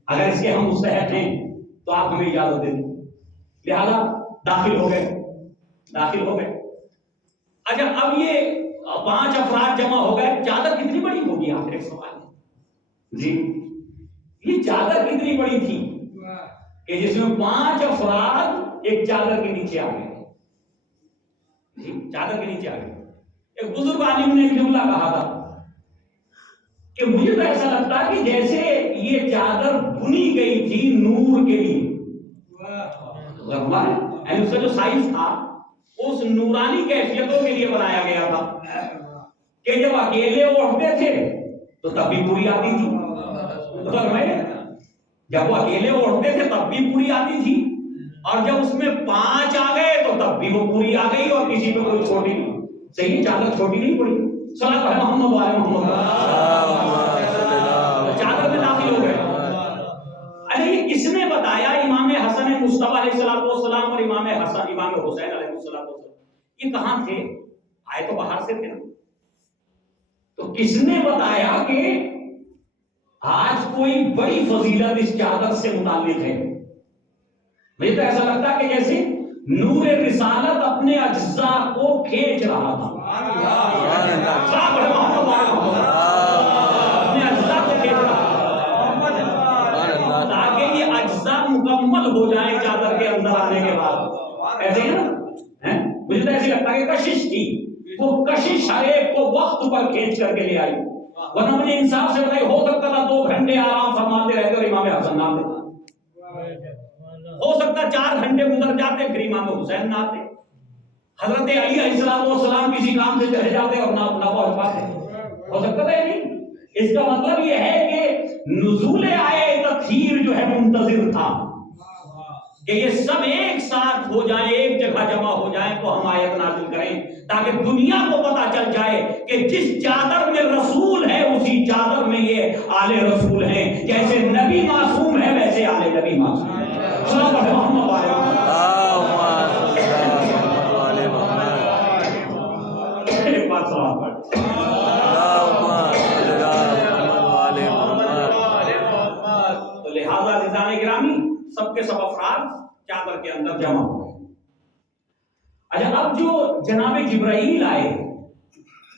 اگر اس کے ہم مستحق ہیں تو آپ ہمیں اجازت دیں، لہذا داخل ہو گئے۔ اچھا اب یہ 5 افراد جمع ہو گئے، چادر کتنی بڑی ہوگی؟ آخر ایک سوال ہے جی، یہ چادر کتنی بڑی تھی کہ جس میں 5 افراد ایک چادر کے نیچے آ گئے؟ جی چادر کے نیچے آ گئے۔ ایک بزرگ عالم نے ایک جملہ کہا تھا کہ مجھے تو ایسا لگتا ہے کہ جیسے یہ چادر بنی گئی تھی نور کے لیے، یعنی اس کا جو سائز تھا اس نورانی کیفیتوں کے لیے بنایا گیا تھا کہ جب اکیلے اٹھتے تھے تو تب بھی پوری آتی تھی، جب وہ اکیلے اٹھتے تھے تب بھی پوری آتی تھی، اور جب اس میں 5 آ گئے تو تب بھی وہ پوری آ گئی اور کسی پہ کوئی چھوٹی نہیں۔ صحیح، چادر چھوٹی نہیں پڑی۔ صلاۃ علی محمد وعلی محمد، چادر میں داخل ہو گئے۔ ارے یہ کس نے بتایا؟ امام حسن مصطفیٰ علیہ السلام اور امام حسین علیہ السلام، یہ کہاں تھے؟ آئے تو باہر سے تھے نا، تو کس نے بتایا کہ آج کوئی بڑی فضیلت اس چادر سے متعلق ہے؟ مجھے تو ایسا لگتا ہے کہ جیسے نور رسالت اپنے اجزاء کو کھینچ رہا تھا، اپنے اجزاء کو کھینچ رہا تھا تاکہ یہ اجزاء مکمل ہو جائیں چادر کے اندر آنے کے بعد۔ ایسے ہی نا، مجھے تو ایسے لگتا ہے کہ کشش تھی، وہ کشش ہر ایک کو وقت پر کھینچ کر کے لے آئی، ورنہ مجھے انصاف سے بتائی، ہو سکتا تھا 2 گھنٹے آرام فرماتے رہتے اور امام حسن نہ آتے، ہو سکتا 4 گھنٹے گزر جاتے پھر امام حسین نہ آتے، حضرت علی علیہ السلام کسی کام سے چلے جاتے اور نہ پہنچ پاتے، ہو سکتا تھا نہیں۔ اس کا مطلب یہ ہے کہ نزول آئے تطہیر جو ہے منتظر تھا کہ یہ سب ایک ساتھ ہو جائیں، ایک جگہ جمع ہو جائیں تو ہم آیت نازل کریں تاکہ دنیا کو پتا چل جائے کہ جس چادر میں رسول ہے اسی چادر میں یہ آل رسول ہیں، جیسے نبی معصوم ہے ویسے آل نبی معصوم ہے۔ تو لہذا عزیزان گرامی سب کے سب افراد چادر کے اندر جمع ہو گئے۔ اچھا اب جو جناب جبرائیل آئے،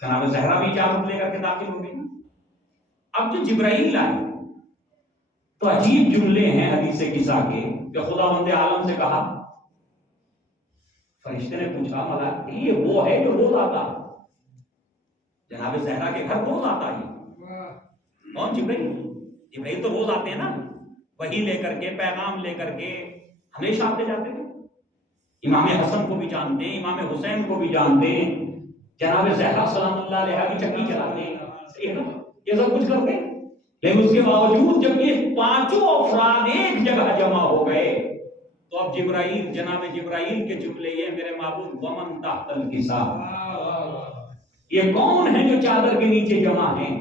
جناب زہرا بھی اجازت لے کر کے داخل ہو گئی، اب جو جبرائیل آئے تو عجیب جملے ہیں حدیث قصہ کے کہ خداوند عالم سے کہا، فرشتے نے پوچھا ملائک یہ وہ ہے جو روز آتا ہے؟ جناب زہرا کے گھر روز آتا ہے کون؟ جبرائیل۔ جبرائیل تو روز آتے ہیں نا، وہی لے کر کے، پیغام لے کر کے ہمیشہ آتے جاتے تھے. امام حسن کو بھی جانتے ہیں، امام حسین کو بھی جانتے ہیں، جناب زہرا سلام اللہ علیہ کی چکی چلاتے ہیں، یہ سب کچھ کرتے ہیں. لیکن اس کے باوجود جب یہ پانچوں افراد ایک جگہ جمع ہو گئے تو اب جبرائیل، جناب جبرائیل کے جملے یہ میرے معبود ومن تحت الکساء، یہ کون ہیں جو چادر کے نیچے جمع ہیں؟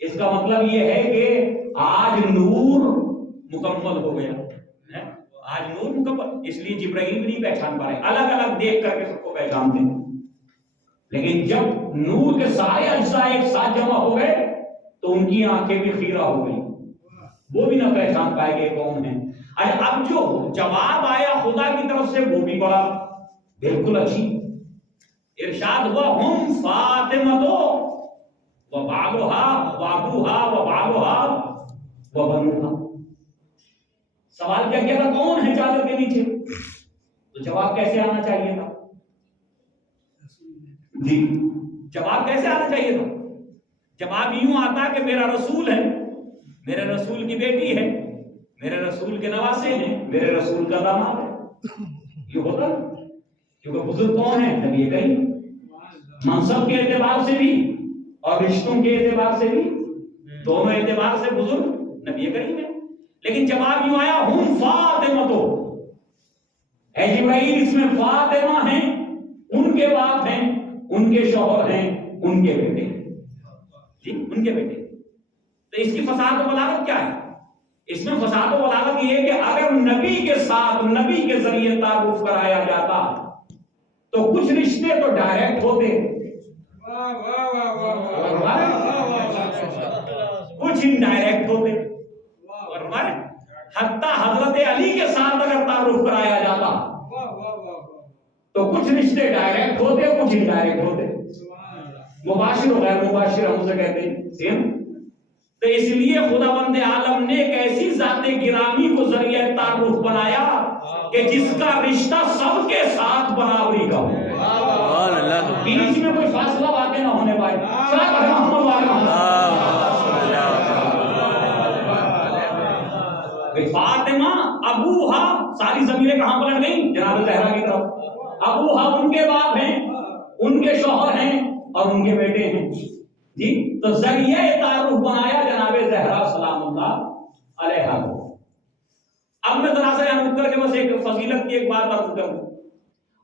اس کا مطلب یہ ہے کہ آج نور مکمل ہو گیا ہے، آج نور مکمل، اس لیے جبرائیل بھی نہیں پہچان پا رہے، الگ الگ دیکھ کر کے سب کو پہچانتے ہیں. لیکن جب نور کے سارے اجزاء ایک ساتھ جمع ہو گئے تو ان کی آنکھیں بھی خیرہ ہو گئی، وہ بھی نہ پہچان پائے گے کون ہیں. اب جو جواب آیا خدا کی طرف سے وہ بھی بڑا بالکل اچھی. ارشاد ہوا ہم فاطمہ و بالھا و ابوھا و بالھا و بنوھا. سوال کیا کیا تھا؟ کون ہے چادر کے نیچے؟ تو جواب کیسے آنا چاہیے تھا؟ جی جواب کیسے آنا چاہیے تھا؟ جواب یوں آتا کہ میرا رسول ہے، میرے رسول کی بیٹی ہے، میرے رسول کے نواسے ہیں، میرے رسول کا داماد ہے. یہ ہوتا، کیونکہ بزرگ کون ہے؟ نبی کریم. منصب کے اعتبار سے بھی اور رشتوں کے اعتبار سے بھی، دونوں اعتبار سے بزرگ نبی کریم ہے. لیکن جواب یوں آیا ہم فاطمہ، تو اے جبرائیل اس میں فاطمہ ہیں، ان کے باپ ہیں، ان کے شوہر ہیں، ان کے بیٹے ہیں. جی ان کے بیٹے. تو اس کی فساد و بلاغت کیا ہے؟ اس میں فساد و بلاغت یہ ہے کہ اگر نبی کے ساتھ، نبی کے ذریعے تعارف کرایا جاتا تو کچھ رشتے تو ڈائریکٹ ہوتے، کچھ انڈائریکٹ ہوتے. حتیٰ حضرت علی کے ساتھ اگر تعارف کرایا جاتا تو کچھ رشتے ڈائریکٹ ہوتے، کچھ انڈائریکٹ ہوتے، مباشر و غیر مباشر ہم سے کہتے ہیں سیم. تو اس لیے خداوند عالم نے ایک ایسی ذات گرامی کو ذریعہ تعارف بنایا کہ جس کا رشتہ سب کے ساتھ برابری کا ہو، بیچ میں کوئی فاصلہ واقع نہ ہونے پائے. فاطمہ ابوہا، ساری ضمیریں کہاں پلٹ گئیں؟ جناب زہرا کی طرف. ابوہا ان کے باپ ہیں، ان کے شوہر ہیں اور ان کے بیٹے ہیں. جی تو ذریعہ تعارف بنایا جناب زہرا سلام اللہ علیہا کو. اب میں ذرا سا یہاں رک کر کے بس ایک فضیلت کی ایک بات عرض کروں.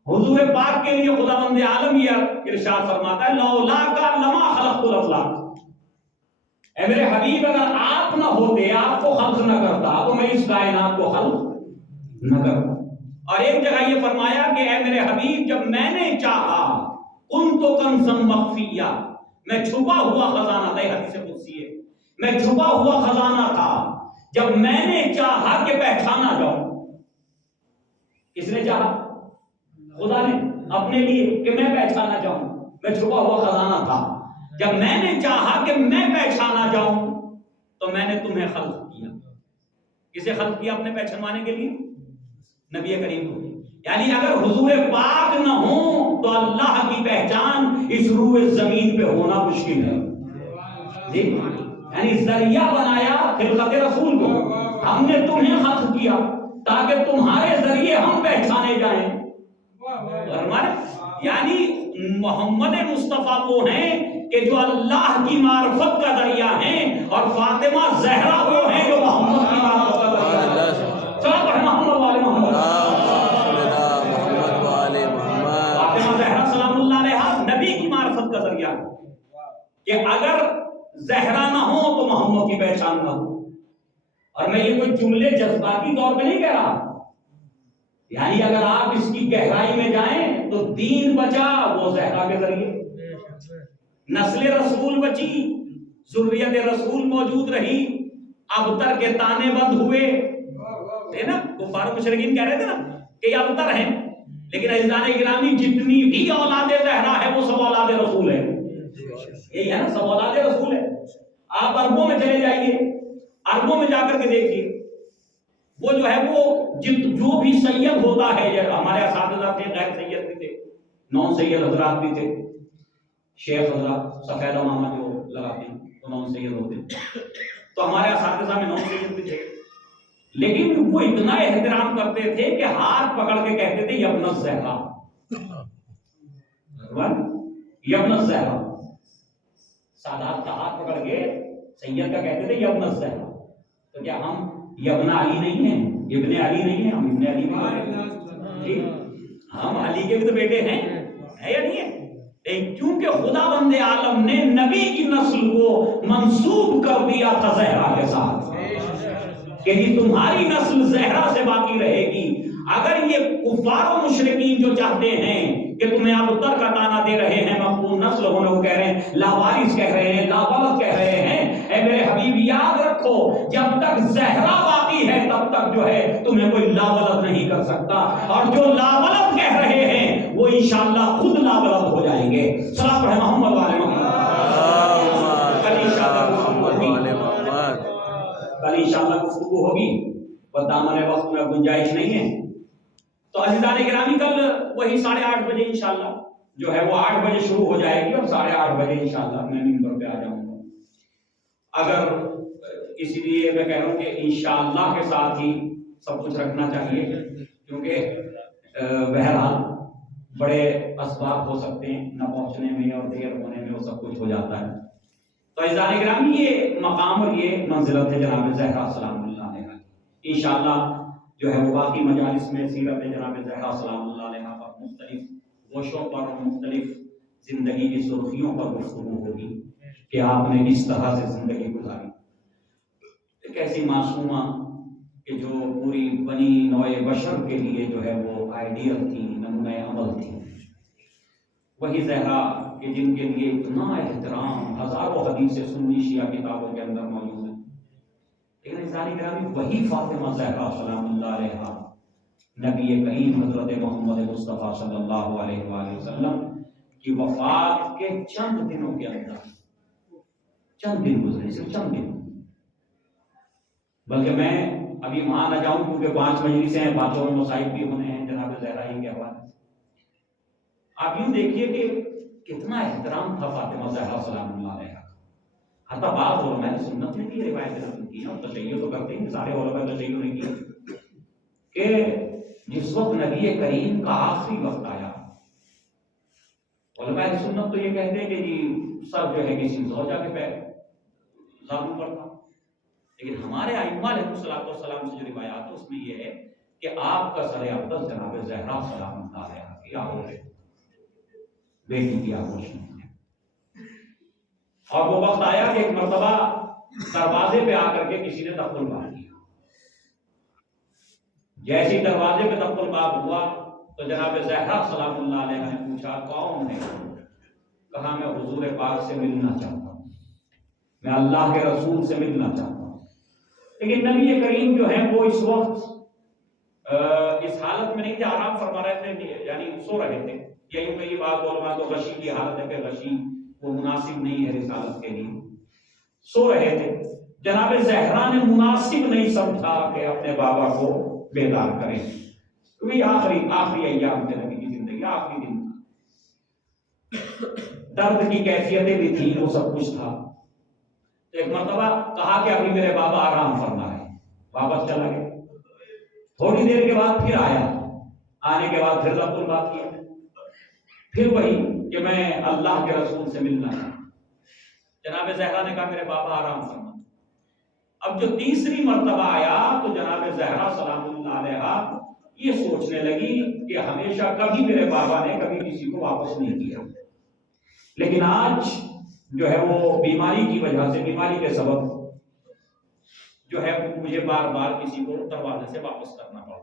حضور پاک کے لیے خداوند عالم یہ ارشاد فرماتا ہے لولا کا لما خلقت الافلاک، اے میرے حبیب اگر آپ نہ ہوتے، آپ کو خلق نہ کرتا تو میں اس کائنات کو خلق نہ کرتا. اور ایک جگہ یہ فرمایا کہ اے میرے حبیب جب میں نے چاہا کنت کنزا مخفیا، میں چھپا ہوا خزانہ تھا، حدیث قدسی ہے، میں چھپا ہوا خزانہ تھا، جب میں نے چاہا کہ پہچانا جاؤں. کس نے چاہا؟ خدا نے اپنے لیے کہ میں پہچانا جاؤں. میں چھپا ہوا خزانہ تھا، جب میں نے چاہا کہ میں پہچانا جاؤں تو میں نے تمہیں خلق کیا. کسے خلق کیا اپنے پہچانوانے کے لیے؟ نبی کریم کو. یعنی اگر حضور پاک نہ ہوں تو اللہ کی پہچان اس روئے زمین پہ ہونا مشکل ہے. جی یعنی ذریعہ بنایا خلقت رسول کو، ہم نے تمہیں خلق کیا تاکہ تمہارے ذریعے ہم پہچانے جائیں. یعنی محمد مصطفیٰ وہ ہیں کہ جو اللہ کی معرفت کا ذریعہ ہیں، اور فاطمہ زہرا وہ ہیں جو محمد کی معرفت کا ذریعہ ہیں. چلو پڑھ محمد والے محمد. فاطمہ زہرا سلام اللہ علیہا نبی کی معرفت کا ذریعہ ہے کہ اگر زہرا نہ ہو تو محمد کی پہچان نہ ہو. اور میں یہ کوئی جملے جذباتی طور پہ نہیں کہہ رہا، یعنی اگر آپ اس کی گہرائی میں جائیں تو دین بچا وہ زہرا کے ذریعے، نسل رسول بچی، ذریت رسول موجود رہی، ابتر کے تانے بند ہوئے. نا کفار مشرکین کہہ رہے تھے نا کہ یہ ابتر ہیں، لیکن عزیزان گرامی جتنی بھی اولاد زہرا ہے وہ سب اولاد رسول ہے. یہی ہے نا، سب اولاد رسول ہے. آپ عربوں میں چلے جائیے، عربوں میں جا کر کے دیکھیے، وہ جو ہے وہ جو بھی سید ہوتا ہے، ہمارے اساتذہ تھے غیر سید بھی تھے، نون سید حضرات بھی تھے، شیخ حضرات سفید امامہ جو لگاتے ہیں وہ نون سید ہوتے ہیں، تو ہمارے اساتذہ میں نون سید بھی تھے. لیکن وہ اتنا احترام کرتے تھے کہ ہاتھ پکڑ کے کہتے تھے یبن الزہرا، یبن الزہرا، سادات کا ہاتھ پکڑ کے سید کا کہتے تھے یبن الزہرا۔ تو کیا ہم یبن علی نہیں ہیں، ابن علی نہیں ہیں، ہم ابن علی نہیں ہیں، ہم علی کے بھی تو بیٹے ہیں، ہے یا نہیں ہے؟ کیونکہ خدا بند عالم نے نبی کی نسل کو منسوب کر دیا تھا زہرا کے ساتھ کہ یہ تمہاری نسل زہرا سے باقی رہے گی۔ اگر یہ کفار و مشرکین جو چاہتے ہیں کہ تمہیں اب تر کا تانا دے رہے ہیں، مقبول نسل ہونے کو کہہ رہے ہیں، لاوارث کہہ رہے ہیں، لاولد کہہ رہے ہیں، اے میرے حبیب یاد رکھو جب تک زہرا باقی ہے تب تک جو ہے تمہیں کوئی لاولد نہیں کر سکتا، اور جو لاولد کہہ رہے ہیں وہ انشاءاللہ خود لاولد ہو جائیں گے۔ صلاۃ پڑھیں محمد والے محمد، کل انشاءاللہ گفتگو ہوگی، اور دامن وقت میں گنجائش نہیں ہے۔ تو عزیزان گرامی کل وہی 8:30 بجے انشاءاللہ جو ہے وہ 8 بجے شروع ہو جائے گی، اور 8:30 بجے انشاءاللہ میں منبر پہ آ جاؤں گا۔ اگر اسی لیے میں کہہ رہا ہوں کہ انشاءاللہ کے ساتھ ہی سب کچھ رکھنا چاہیے، کیونکہ بہرحال بڑے اسباب ہو سکتے ہیں نہ پہنچنے میں اور دیر ہونے میں، وہ سب کچھ ہو جاتا ہے۔ تو عزیزان گرامی یہ مقام اور یہ منزلت ہے جناب زہرا سلام اللہ علیہا کی۔ انشاءاللہ جو ہے وہ باقی مجالس میں سیرت جناب زہرا سلام اللہ علیہا پر مختلف گوشوں پر، مختلف زندگی کی سرخیوں پر گفتگو ہوگی کہ آپ نے کس طرح سے زندگی گزاری، ایک ایسی معصومہ کہ جو پوری بنی نوع بشر کے لیے جو ہے وہ آئیڈیل تھی، نمونہ عمل تھی، وہی زہرا کہ جن کے لیے اتنا احترام ہزاروں حدیث سنی شیعہ کتابوں کے اندر موجود ہیں۔ لیکن انسانی گرامی وہی فاطمہ زہرا سلام اللہ علیہا نبی کریم حضرت محمد مصطفیٰ صلی اللہ علیہ وآلہ وسلم کی وفات کے چند دنوں کے اندر، چند دن گزرے، صرف چند دن، بلکہ میں ابھی وہاں نہ جاؤں کیونکہ 5 مجلسیں ہیں، 5 میں مصائب بھی ہونے ہیں جناب زہرا ہی کے حوالے سے۔ آپ یوں دیکھیے کہ کتنا احترام تھا فاطمہ زہرا سلام اللہ علیہا کا۔ حتی بعض علماء سنت نے بھی روایت نقل کی ہے، اور تشیع تو کرتے ہیں، سارے علماء تشیع نہیں کیا، کہ جس وقت نبی کریم کا آخری وقت آیا، علماء سنت تو یہ کہتے ہیں کہ جی سر جو ہے کسی زوجہ کے پیر زانو پر تھا، لیکن ہمارے ائمہ علیہ السلام سے جو روایات ہے اس میں یہ ہے کہ آپ کا سر اقدس جناب زہرا سلام اللہ علیہا کی آغوش بیٹی کی آغوش میں، اور وہ وقت آیا کہ ایک مرتبہ دروازے پہ آ کر کے کسی نے دخل الباب کیا۔ جیسے دروازے پہ دخل الباب ہوا تو جناب زہرا سلام اللہ علیہ نے پوچھا کون ہے؟ کہا میں حضور پاک سے ملنا چاہتا ہوں، میں اللہ کے رسول سے ملنا چاہتا ہوں۔ لیکن نبی کریم جو ہے وہ اس وقت اس حالت میں نہیں تھے، آرام فرما رہے تھے، یعنی سو رہے تھے، یہی کئی بات علماء تو غشی کی حالت ہے کہ غشی وہ مناسب نہیں ہے رسالت کے لیے، سو رہے تھے۔ جناب زہرا نے مناسب نہیں سمجھا کہ اپنے بابا کو بیدار کریں، کیونکہ آخری ایام تھے نبی کی زندگی، آخری دن تھا، درد کی کیفیتیں بھی تھیں، وہ سب کچھ تھا۔ تو ایک مرتبہ کہا کہ ابھی میرے بابا آرام فرما رہے ہیں، واپس چلا گیا۔ تھوڑی دیر کے بعد پھر آیا، آنے کے بعد پھر رب الباب کیا، پھر وہی کہ میں اللہ کے رسول سے ملنا چاہتا ہوں۔ جناب زہرا نے کہا میرے بابا آرام فرما۔ اب جو تیسری مرتبہ آیا تو جناب زہرا سلام اللہ علیہا یہ سوچنے لگی کہ ہمیشہ کبھی میرے بابا نے کبھی کسی کو واپس نہیں کیا، لیکن آج جو ہے وہ بیماری کی وجہ سے، بیماری کے سبب جو ہے مجھے بار بار کسی کو دروازے سے واپس کرنا پڑا،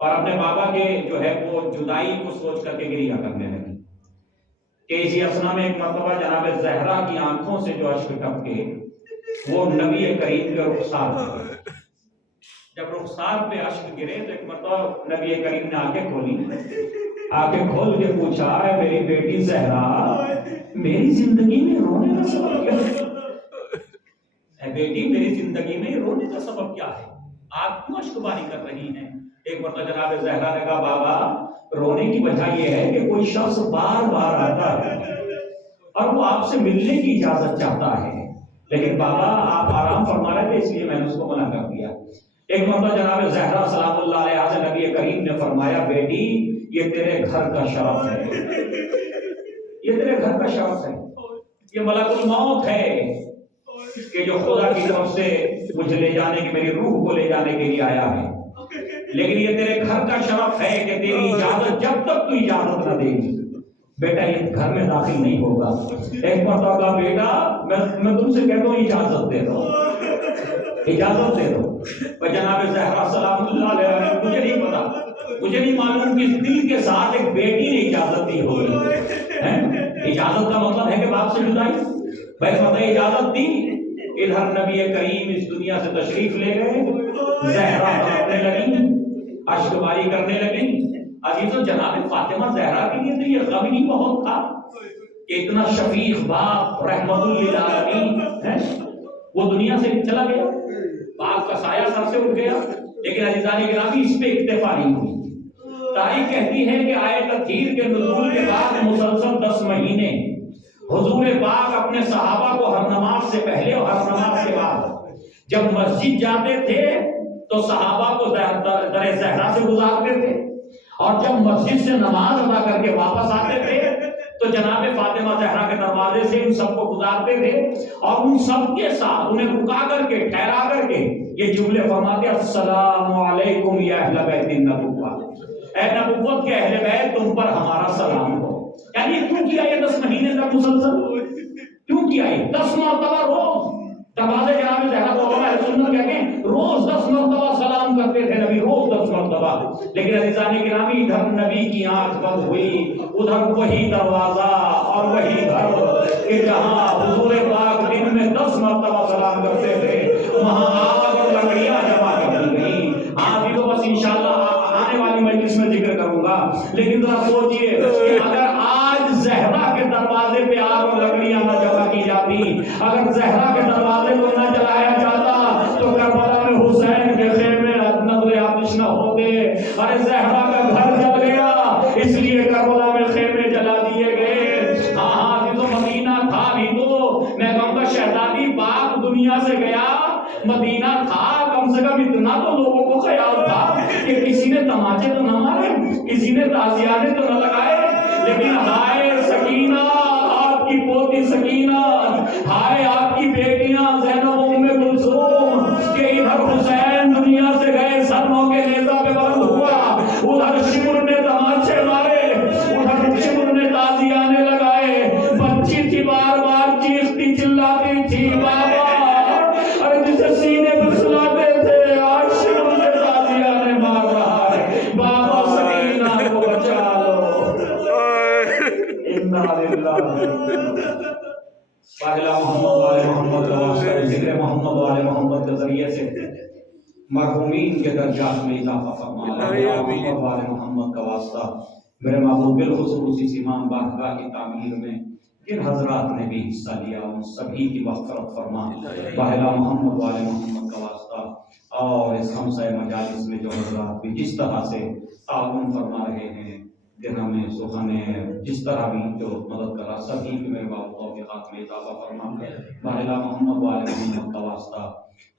اور اپنے بابا کے جو ہے وہ جدائی کو سوچ کر کے گریہ کرنے لگی۔ کہ اسی اسنا میں ایک مرتبہ جناب زہرا کی آنکھوں سے جو اشک ٹپکے وہ نبی کریم کے رخسار پہ، جب رخسار پہ اشک گرے تو ایک مرتبہ نبی کریم نے آنکھیں کھولی، آنکھیں کھول کے پوچھا اے میری بیٹی زہرا میری زندگی میں رونے کا سبب کیا ہے؟ اے بیٹی میری زندگی میں رونے کا سبب کیا ہے؟ آپ کیوں اشک باری کر رہی ہیں؟ ایک مرتبہ جناب زہرا نے کہا بابا رونے کی وجہ یہ ہے کہ کوئی شخص بار بار آتا ہے اور وہ آپ سے ملنے کی اجازت چاہتا ہے، لیکن بابا آپ آرام فرما رہے تھے اس لیے میں نے اس کو منع کر دیا۔ ایک مرتبہ جناب زہرا سلام اللہ علیہ سے نبی کریم نے فرمایا بیٹی یہ تیرے گھر کا شرف ہے، یہ تیرے گھر کا شرف ہے، یہ ملک الموت ہے کہ جو خدا کی طرف سے مجھے لے جانے کی، میری روح کو لے جانے کے لیے آیا ہے، لیکن یہ تیرے گھر کا شرف ہے کہ تیری اجازت جب تک تو اجازت نہ دے گی بیٹا یہ گھر میں داخل نہیں ہوگا۔ ایک مرتبہ کہا بیٹا میں تم سے کہتا ہوں اجازت دے دو، اجازت دے دو۔ جناب زہرا سلام اللہ علیہ مجھے نہیں پتا، مجھے نہیں معلوم کہ دل کے ساتھ ایک بیٹی نے اجازت دی ہوگی۔ اجازت کا مطلب ہے کہ باپ سے جدائی، بھائی پتہ اجازت دی۔ ادھر نبی کریم اس دنیا سے تشریف لے گئے، زہرا تڑپنے لگی، اشک باری کرنے لگی۔ عزیزو جناب فاطمہ زہرا کے لیے تو یہ غم ہی بہت تھا کہ اتنا شفیق باپ رحمت للعالمین ہے وہ دنیا سے چلا گیا، باپ کا سایہ سر سے اٹھ گیا، لیکن عزیزان گرامی اس پہ اکتفا نہیں ہوئی۔ تاریخ کہتی ہے کہ آیت تطہیر کے نزول کے بعد مسلسل 10 مہینے حضور پاک اپنے صحابہ کو ہر نماز سے پہلے اور ہر نماز کے بعد جب مسجد جاتے تھے تو صحابہ کو در زہرا سے گزارتے تھے، اور جب مسجد سے نماز ادا کر کے واپس آتے تھے تو جناب فاطمہ زہرا کے دروازے سے ان سب کو گزارتے تھے، اور ان سب کے ساتھ انہیں رکا کر کے ٹھہرا کر کے یہ جملے فرماتے السلام علیکم یا اہل بیت النبوہ، اے نبوت کے اہل بیت تم پر ہمارا سلام ہو۔ یعنی کیوں کیا یہ 10 مہینے تک مسلسل؟ کیوں کیا یہ 10 مرتبہ روز؟ دروازے جناب زہرا کو علماء سنت کہتے ہیں روز 10 مرتبہ سلام کرتے تھے نبی، روز 10 مرتبہ۔ لیکن عزیزان گرامی ادھر نبی کی آنکھ بند ہوئی، ادھر وہی دروازہ اور وہی گھر کہ جہاں حضور پاک دن میں 10 مرتبہ سلام کرتے تھے وہاں آگ اور لکڑیاں جمع کر دی گئی۔ آج تو بس انشاءاللہ آنے والی مجلس میں ذکر کروں گا، لیکن ذرا سوچئے کہ اگر آج زہرا کے دروازے پہ آگ اور لکڑیاں نہ جمع کی جاتی، اگر زہرا کے دروازے کو نہ جلایا جاتا تو کربلا میں حسین کے خیمے نظر آتش نہ ہوتے۔ ارے زہرا کا گھر جل گیا اس لیے کربلا میں خیمے جلا دیے گئے۔ ہاں یہ تو مدینہ تھا بھی تو میں کہوں گا شہزادی باپ دنیا سے گیا، مدینہ تھا، کم سے کم اتنا تو لوگوں کو خیال تھا کہ کسی نے تماچے تو نہ مارے، کسی نے تازیانے تو نہ لگائے۔ لیکن ہائے سکینہ آپ کی پوتی سکینہ، ہائے آپ کی بیٹیاں زینب ام کلثوم کہ ادھر حسین دنیا سے گئے، سر موقع نیزہ پہ بلند ہوا، ادھر شمر نے تماچے مارے، ادھر شمر نے تازیانے لگائے، بچی تھی بار بار چیختی چلاتی تھی بابا، ارے جسے سینے پہ سلاتے تھے آج شمر نے تازیانے مار رہا ہے، بابا سکینہ کو بچا لو۔ پہلا محمد والے محمد کا واسطہ، ذکر محمد والے محمد کے ذریعے سے مرحومین کے درجات میں اضافہ فرما۔ محمد والے محمد کا واسطہ میرے محبوب بالخصوص اس امام بارگاہ کی تعمیر میں جن حضرات نے بھی حصہ لیا ان سبھی کی مغفرت فرما۔ پہلا محمد والے محمد کا واسطہ، اور اس خمسہ مجالس میں جو حضرات بھی جس طرح سے تعاون فرما رہے ہیں، دنوں میں صبح میں جس طرح بھی جو مدد کرا، سبھی کی میرے باپ توفیقات میں اضافہ فرما۔ پہلا محمد والے محمد کا واسطہ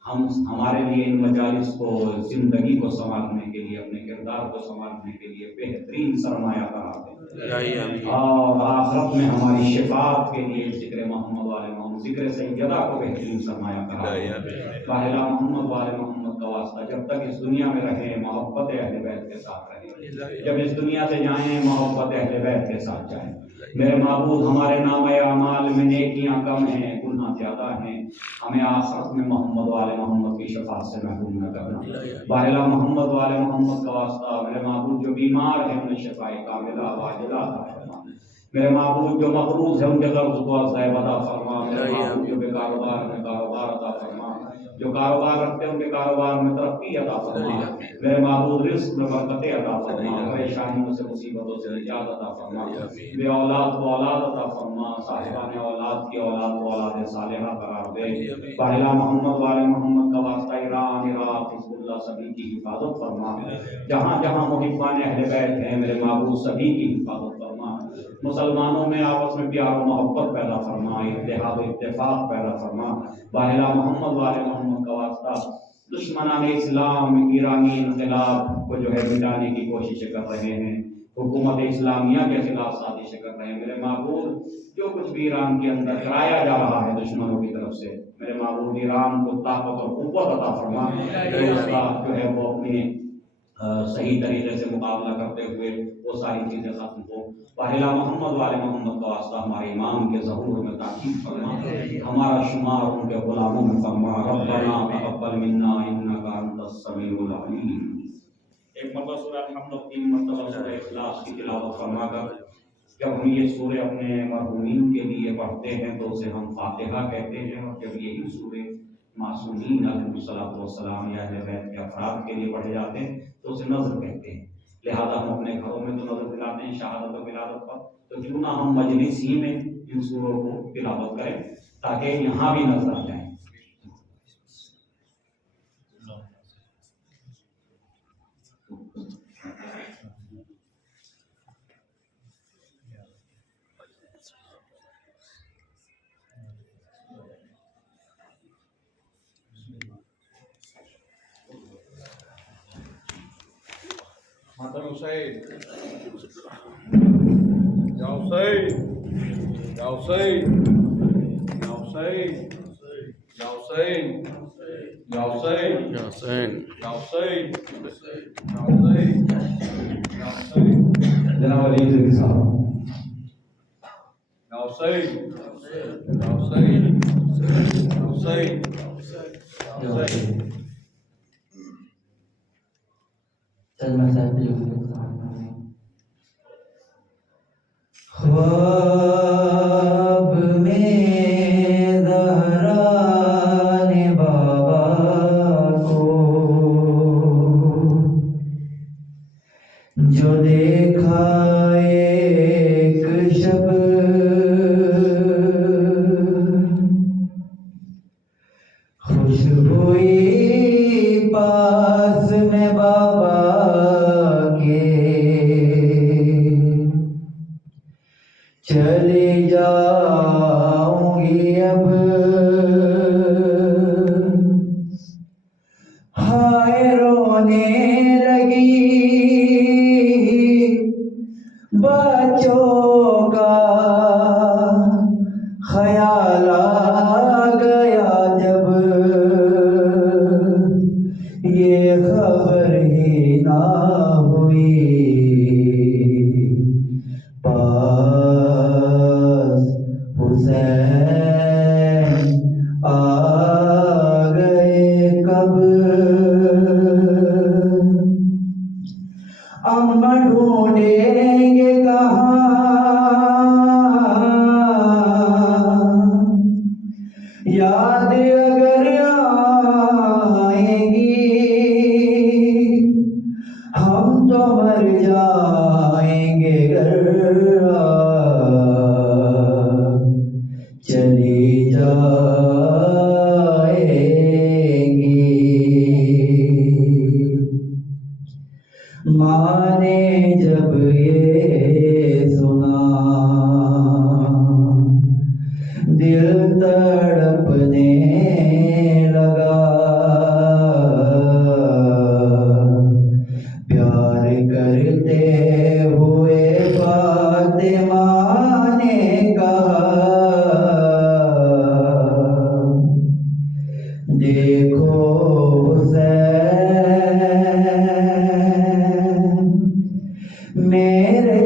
ہمارے لیے ان مجالس کو زندگی کو سنوارنے کے لیے، اپنے کردار کو سنوارنے کے لیے بہترین سرمایہ قرار دیں، اور آخرت میں ہماری شفاعت کے لیے ذکر محمد والے محمد، ذکر سیدہ کو بہترین سرمایہ قرار دیں۔ پہلا محمد والے محمد کا واسطہ جب تک اس دنیا میں رہیں محبت اہل بیت کے ساتھ رہیں، جب اس دنیا سے جائیں محبت اہل بیت کے ساتھ جائیں۔ میرے معبود ہمارے نام اعمال میں نیکیاں کم ہیں، گناہ زیادہ ہیں، ہمیں آخرت میں محمد والے محمد کی شفاعت سے محروم نہ کرنا۔ باہلا محمد والے محمد کا واسطہ میرے معبود جو بیمار ہیں انہیں شفائے کاملہ واجلہ عطا فرما۔ میرے معبود جو مقروض ہیں ان کے قرض کو عطا عطا فرما۔ میرے معبود جو بے کاروبار میں کاروبار عطا فرما، جو کاروبار رکھتے ہیں ان کے کاروبار میں ترقی عطا فرما۔ میرے معبود رزق میں برکتیں عطا فرما، پریشانیوں سے مصیبتوں سے نجات عطا فرما۔ بے اولاد کو اولاد عطا فرما، صاحبان اولاد کی اولاد کو اولاد صالحہ قرار دے۔ پہلا محمد والے محمد کا واسطہ ایران، عراق، حزب اللہ سبھی کی حفاظت فرما۔ جہاں جہاں محبان اہل بیت ہیں میرے معبود سبھی کی حفاظت فرما۔ مسلمانوں میں آپس میں پیار و محبت پیدا فرما، اتحاد و اتفاق پیدا فرما۔ پہلا محمد والے محمد کا واسطہ دشمنان اسلام ایرانی انقلاب کو جو ہے مٹانے کی کوششیں کر رہے ہیں، حکومت اسلامیہ کے خلاف سازشیں کر رہے ہیں۔ میرے معبود، جو کچھ بھی ایران کے اندر کرایا جا رہا ہے دشمنوں کی طرف سے، میرے معبود ایران کو طاقت اور قوت عطا فرما کہ اس کا جو ہے وہ اپنے صحیح طریقے سے مقابلہ کرتے ہوئے وہ ساری چیزیں ختم ہو۔ پہلا محمد والے محمد کا واسطہ ہمارے امام کے ظہور میں تاکید فرما، ہمارا شمار ان کے غلاموں میں فرما۔ ربنا تقبل منا انک انت السمیع العلیم۔ ایک مرتبہ سورہ الحمد اور 3 مرتبہ سورہ اخلاص کی تلاوت فرما کر جب ہم یہ سورے اپنے مرحومین کے لیے پڑھتے ہیں تو اسے ہم فاتحہ کہتے ہیں، اور جب یہی سورے معصومین علیہ الصلوۃ والسلام یا اہل بیت کے افراد کے لیے پڑھے جاتے ہیں تو اسے نظر کہتے ہیں۔ لہذا ہم اپنے گھروں میں تو نظر دلاتے ہیں شہادت و ولادت پر، تو کیوں نہ ہم مجلس ہی میں ان سوروں کو تلاوت کریں تاکہ یہاں بھی نظر آ جائیں۔ ماتم حسین، یا حسین، یا حسین، یا حسین، یا حسین، یا حسین، یا حسین، یا حسین، یا حسین، یا حسین، جناب علی زکی صاحب۔ یا حسین، یا حسین، یا حسین، یا حسین۔ خواب میں زہرا نے بابا کو جو دیکھا ایک شب، خوش ہوئی پاس میں بابا چلی جاؤں گی اب، ہائے رونے لگی بچوں کا خیال آ گیا جب، یہ خبر ہی نہ ہوئی حسین آ گئے کب، اماں ڈھونڈیں گے کہاں، یاد اگر آئیں گی ہم تو مر جائیں گے گر چلی جائیں گی۔ ماں نے جب یہ سنا دل تڑپنے لگا، پیار کرتے ہوئے فاطمہ نے کہا، دیکھو حسین میرے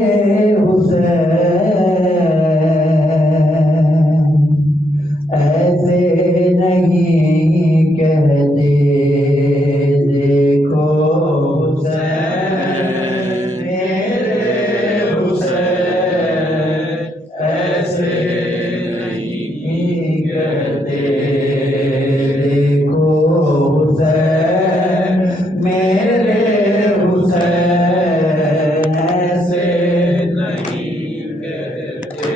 حسین ایسے نہیں کہتے، دیکھو حسین میرے حسین ایسے نہیں کہتے، دیکھو حسین میرے حسین ایسے نہیں کہتے۔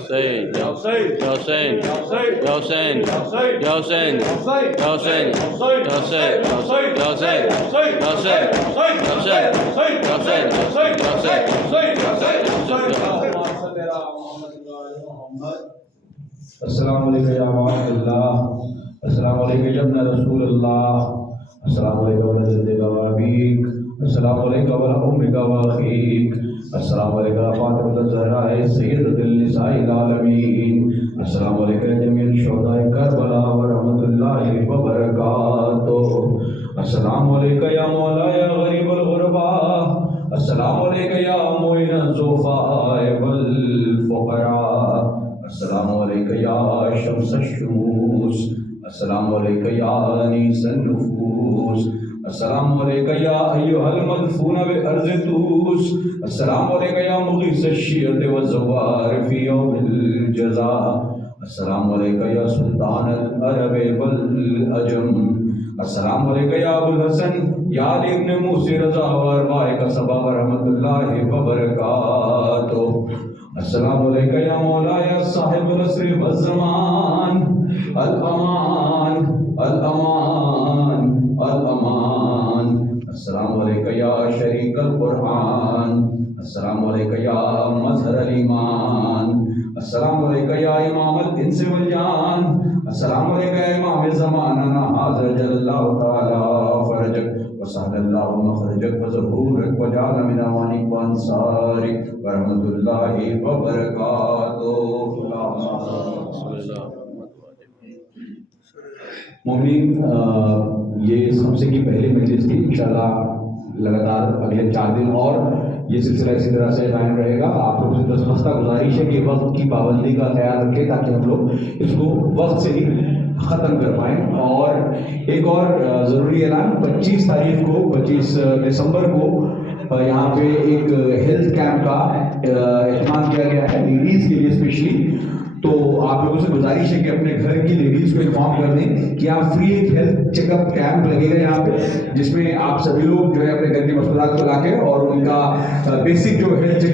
Hussein, Hussein, Hussein, Hussein, Hussein, Hussein, Hussein, السلام علیکم یا معاذ اللہ، السلام علیکم یا ابن رسول اللہ، السلام علیکم و رحمۃ وابیک، السلام علیکم و امک و اخیک، السلام علیکم فاطمہ الزہرا سیدۃ النساء العالمین، السلام علیکم جمیع شہداء کربلا و رحمۃ اللہ وبرکاتہ، السلام علیکم یا مولا یا غریب الغرباء، السلام علیکم یا معین الضعفاء والفقراء، السلام علیکم یا شمس الشموس، السلام علیکم یا انیس النفوس، السلام علیکم یا ایھا المدفون بارض طوس، السلام علیکم یا مغیث الشیعۃ والزوار فی یوم الجزاء، السلام علیکم یا سلطان العرب والعجم، السلام علیکم یا ابو الحسن یا علی ابن موسی رضا و ارباء قصبہ ورحمۃ اللہ وبرکاتہ، السلام علیکم یا مولا یا صاحب العصر والزمان، الامان الامان الامان، السلام علیکم یا شریک القرآن، السلام علیکم یا مظہر الایمان، السلام علیکم یا امام الانس والجان، السلام علیکم یا امام زماننا حاضر جل اللہ تعالی فرجک وسهل اللہ مخرجک وظہورک وجعل من اوانک وانصارک ورحمۃ اللہ وبرکاتہ۔ مومنین، یہ سمسے کی پہلی مجلس تھی، انشاءاللہ لگاتار اگلے 4 دن اور یہ سلسلہ اسی طرح سے قائم رہے گا۔ آپ لوگوں سے دستخط گزارش ہے کہ وقت کی پابندی کا خیال رکھیں تاکہ ہم لوگ اس کو وقت سے ہی ختم کر پائیں۔ اور ایک اور ضروری اعلان، 25 تاریخ کو 25 دسمبر کو یہاں پہ ایک ہیلتھ کیمپ کا اہتمام کیا گیا ہے لیڈیز کے لیے اسپیشلی، تو آپ لوگوں سے گزارش ہے کہ اپنے گھر کی لیڈیز کو انفارم کر دیں کہ یہاں فری ایک ہیلتھ چیک اپ کیمپ لگے گا یہاں پہ، جس میں آپ سبھی لوگ جو ہے اپنے گھر کی مشورات کو لا کے اور ان کا بیسک جو ہیلتھ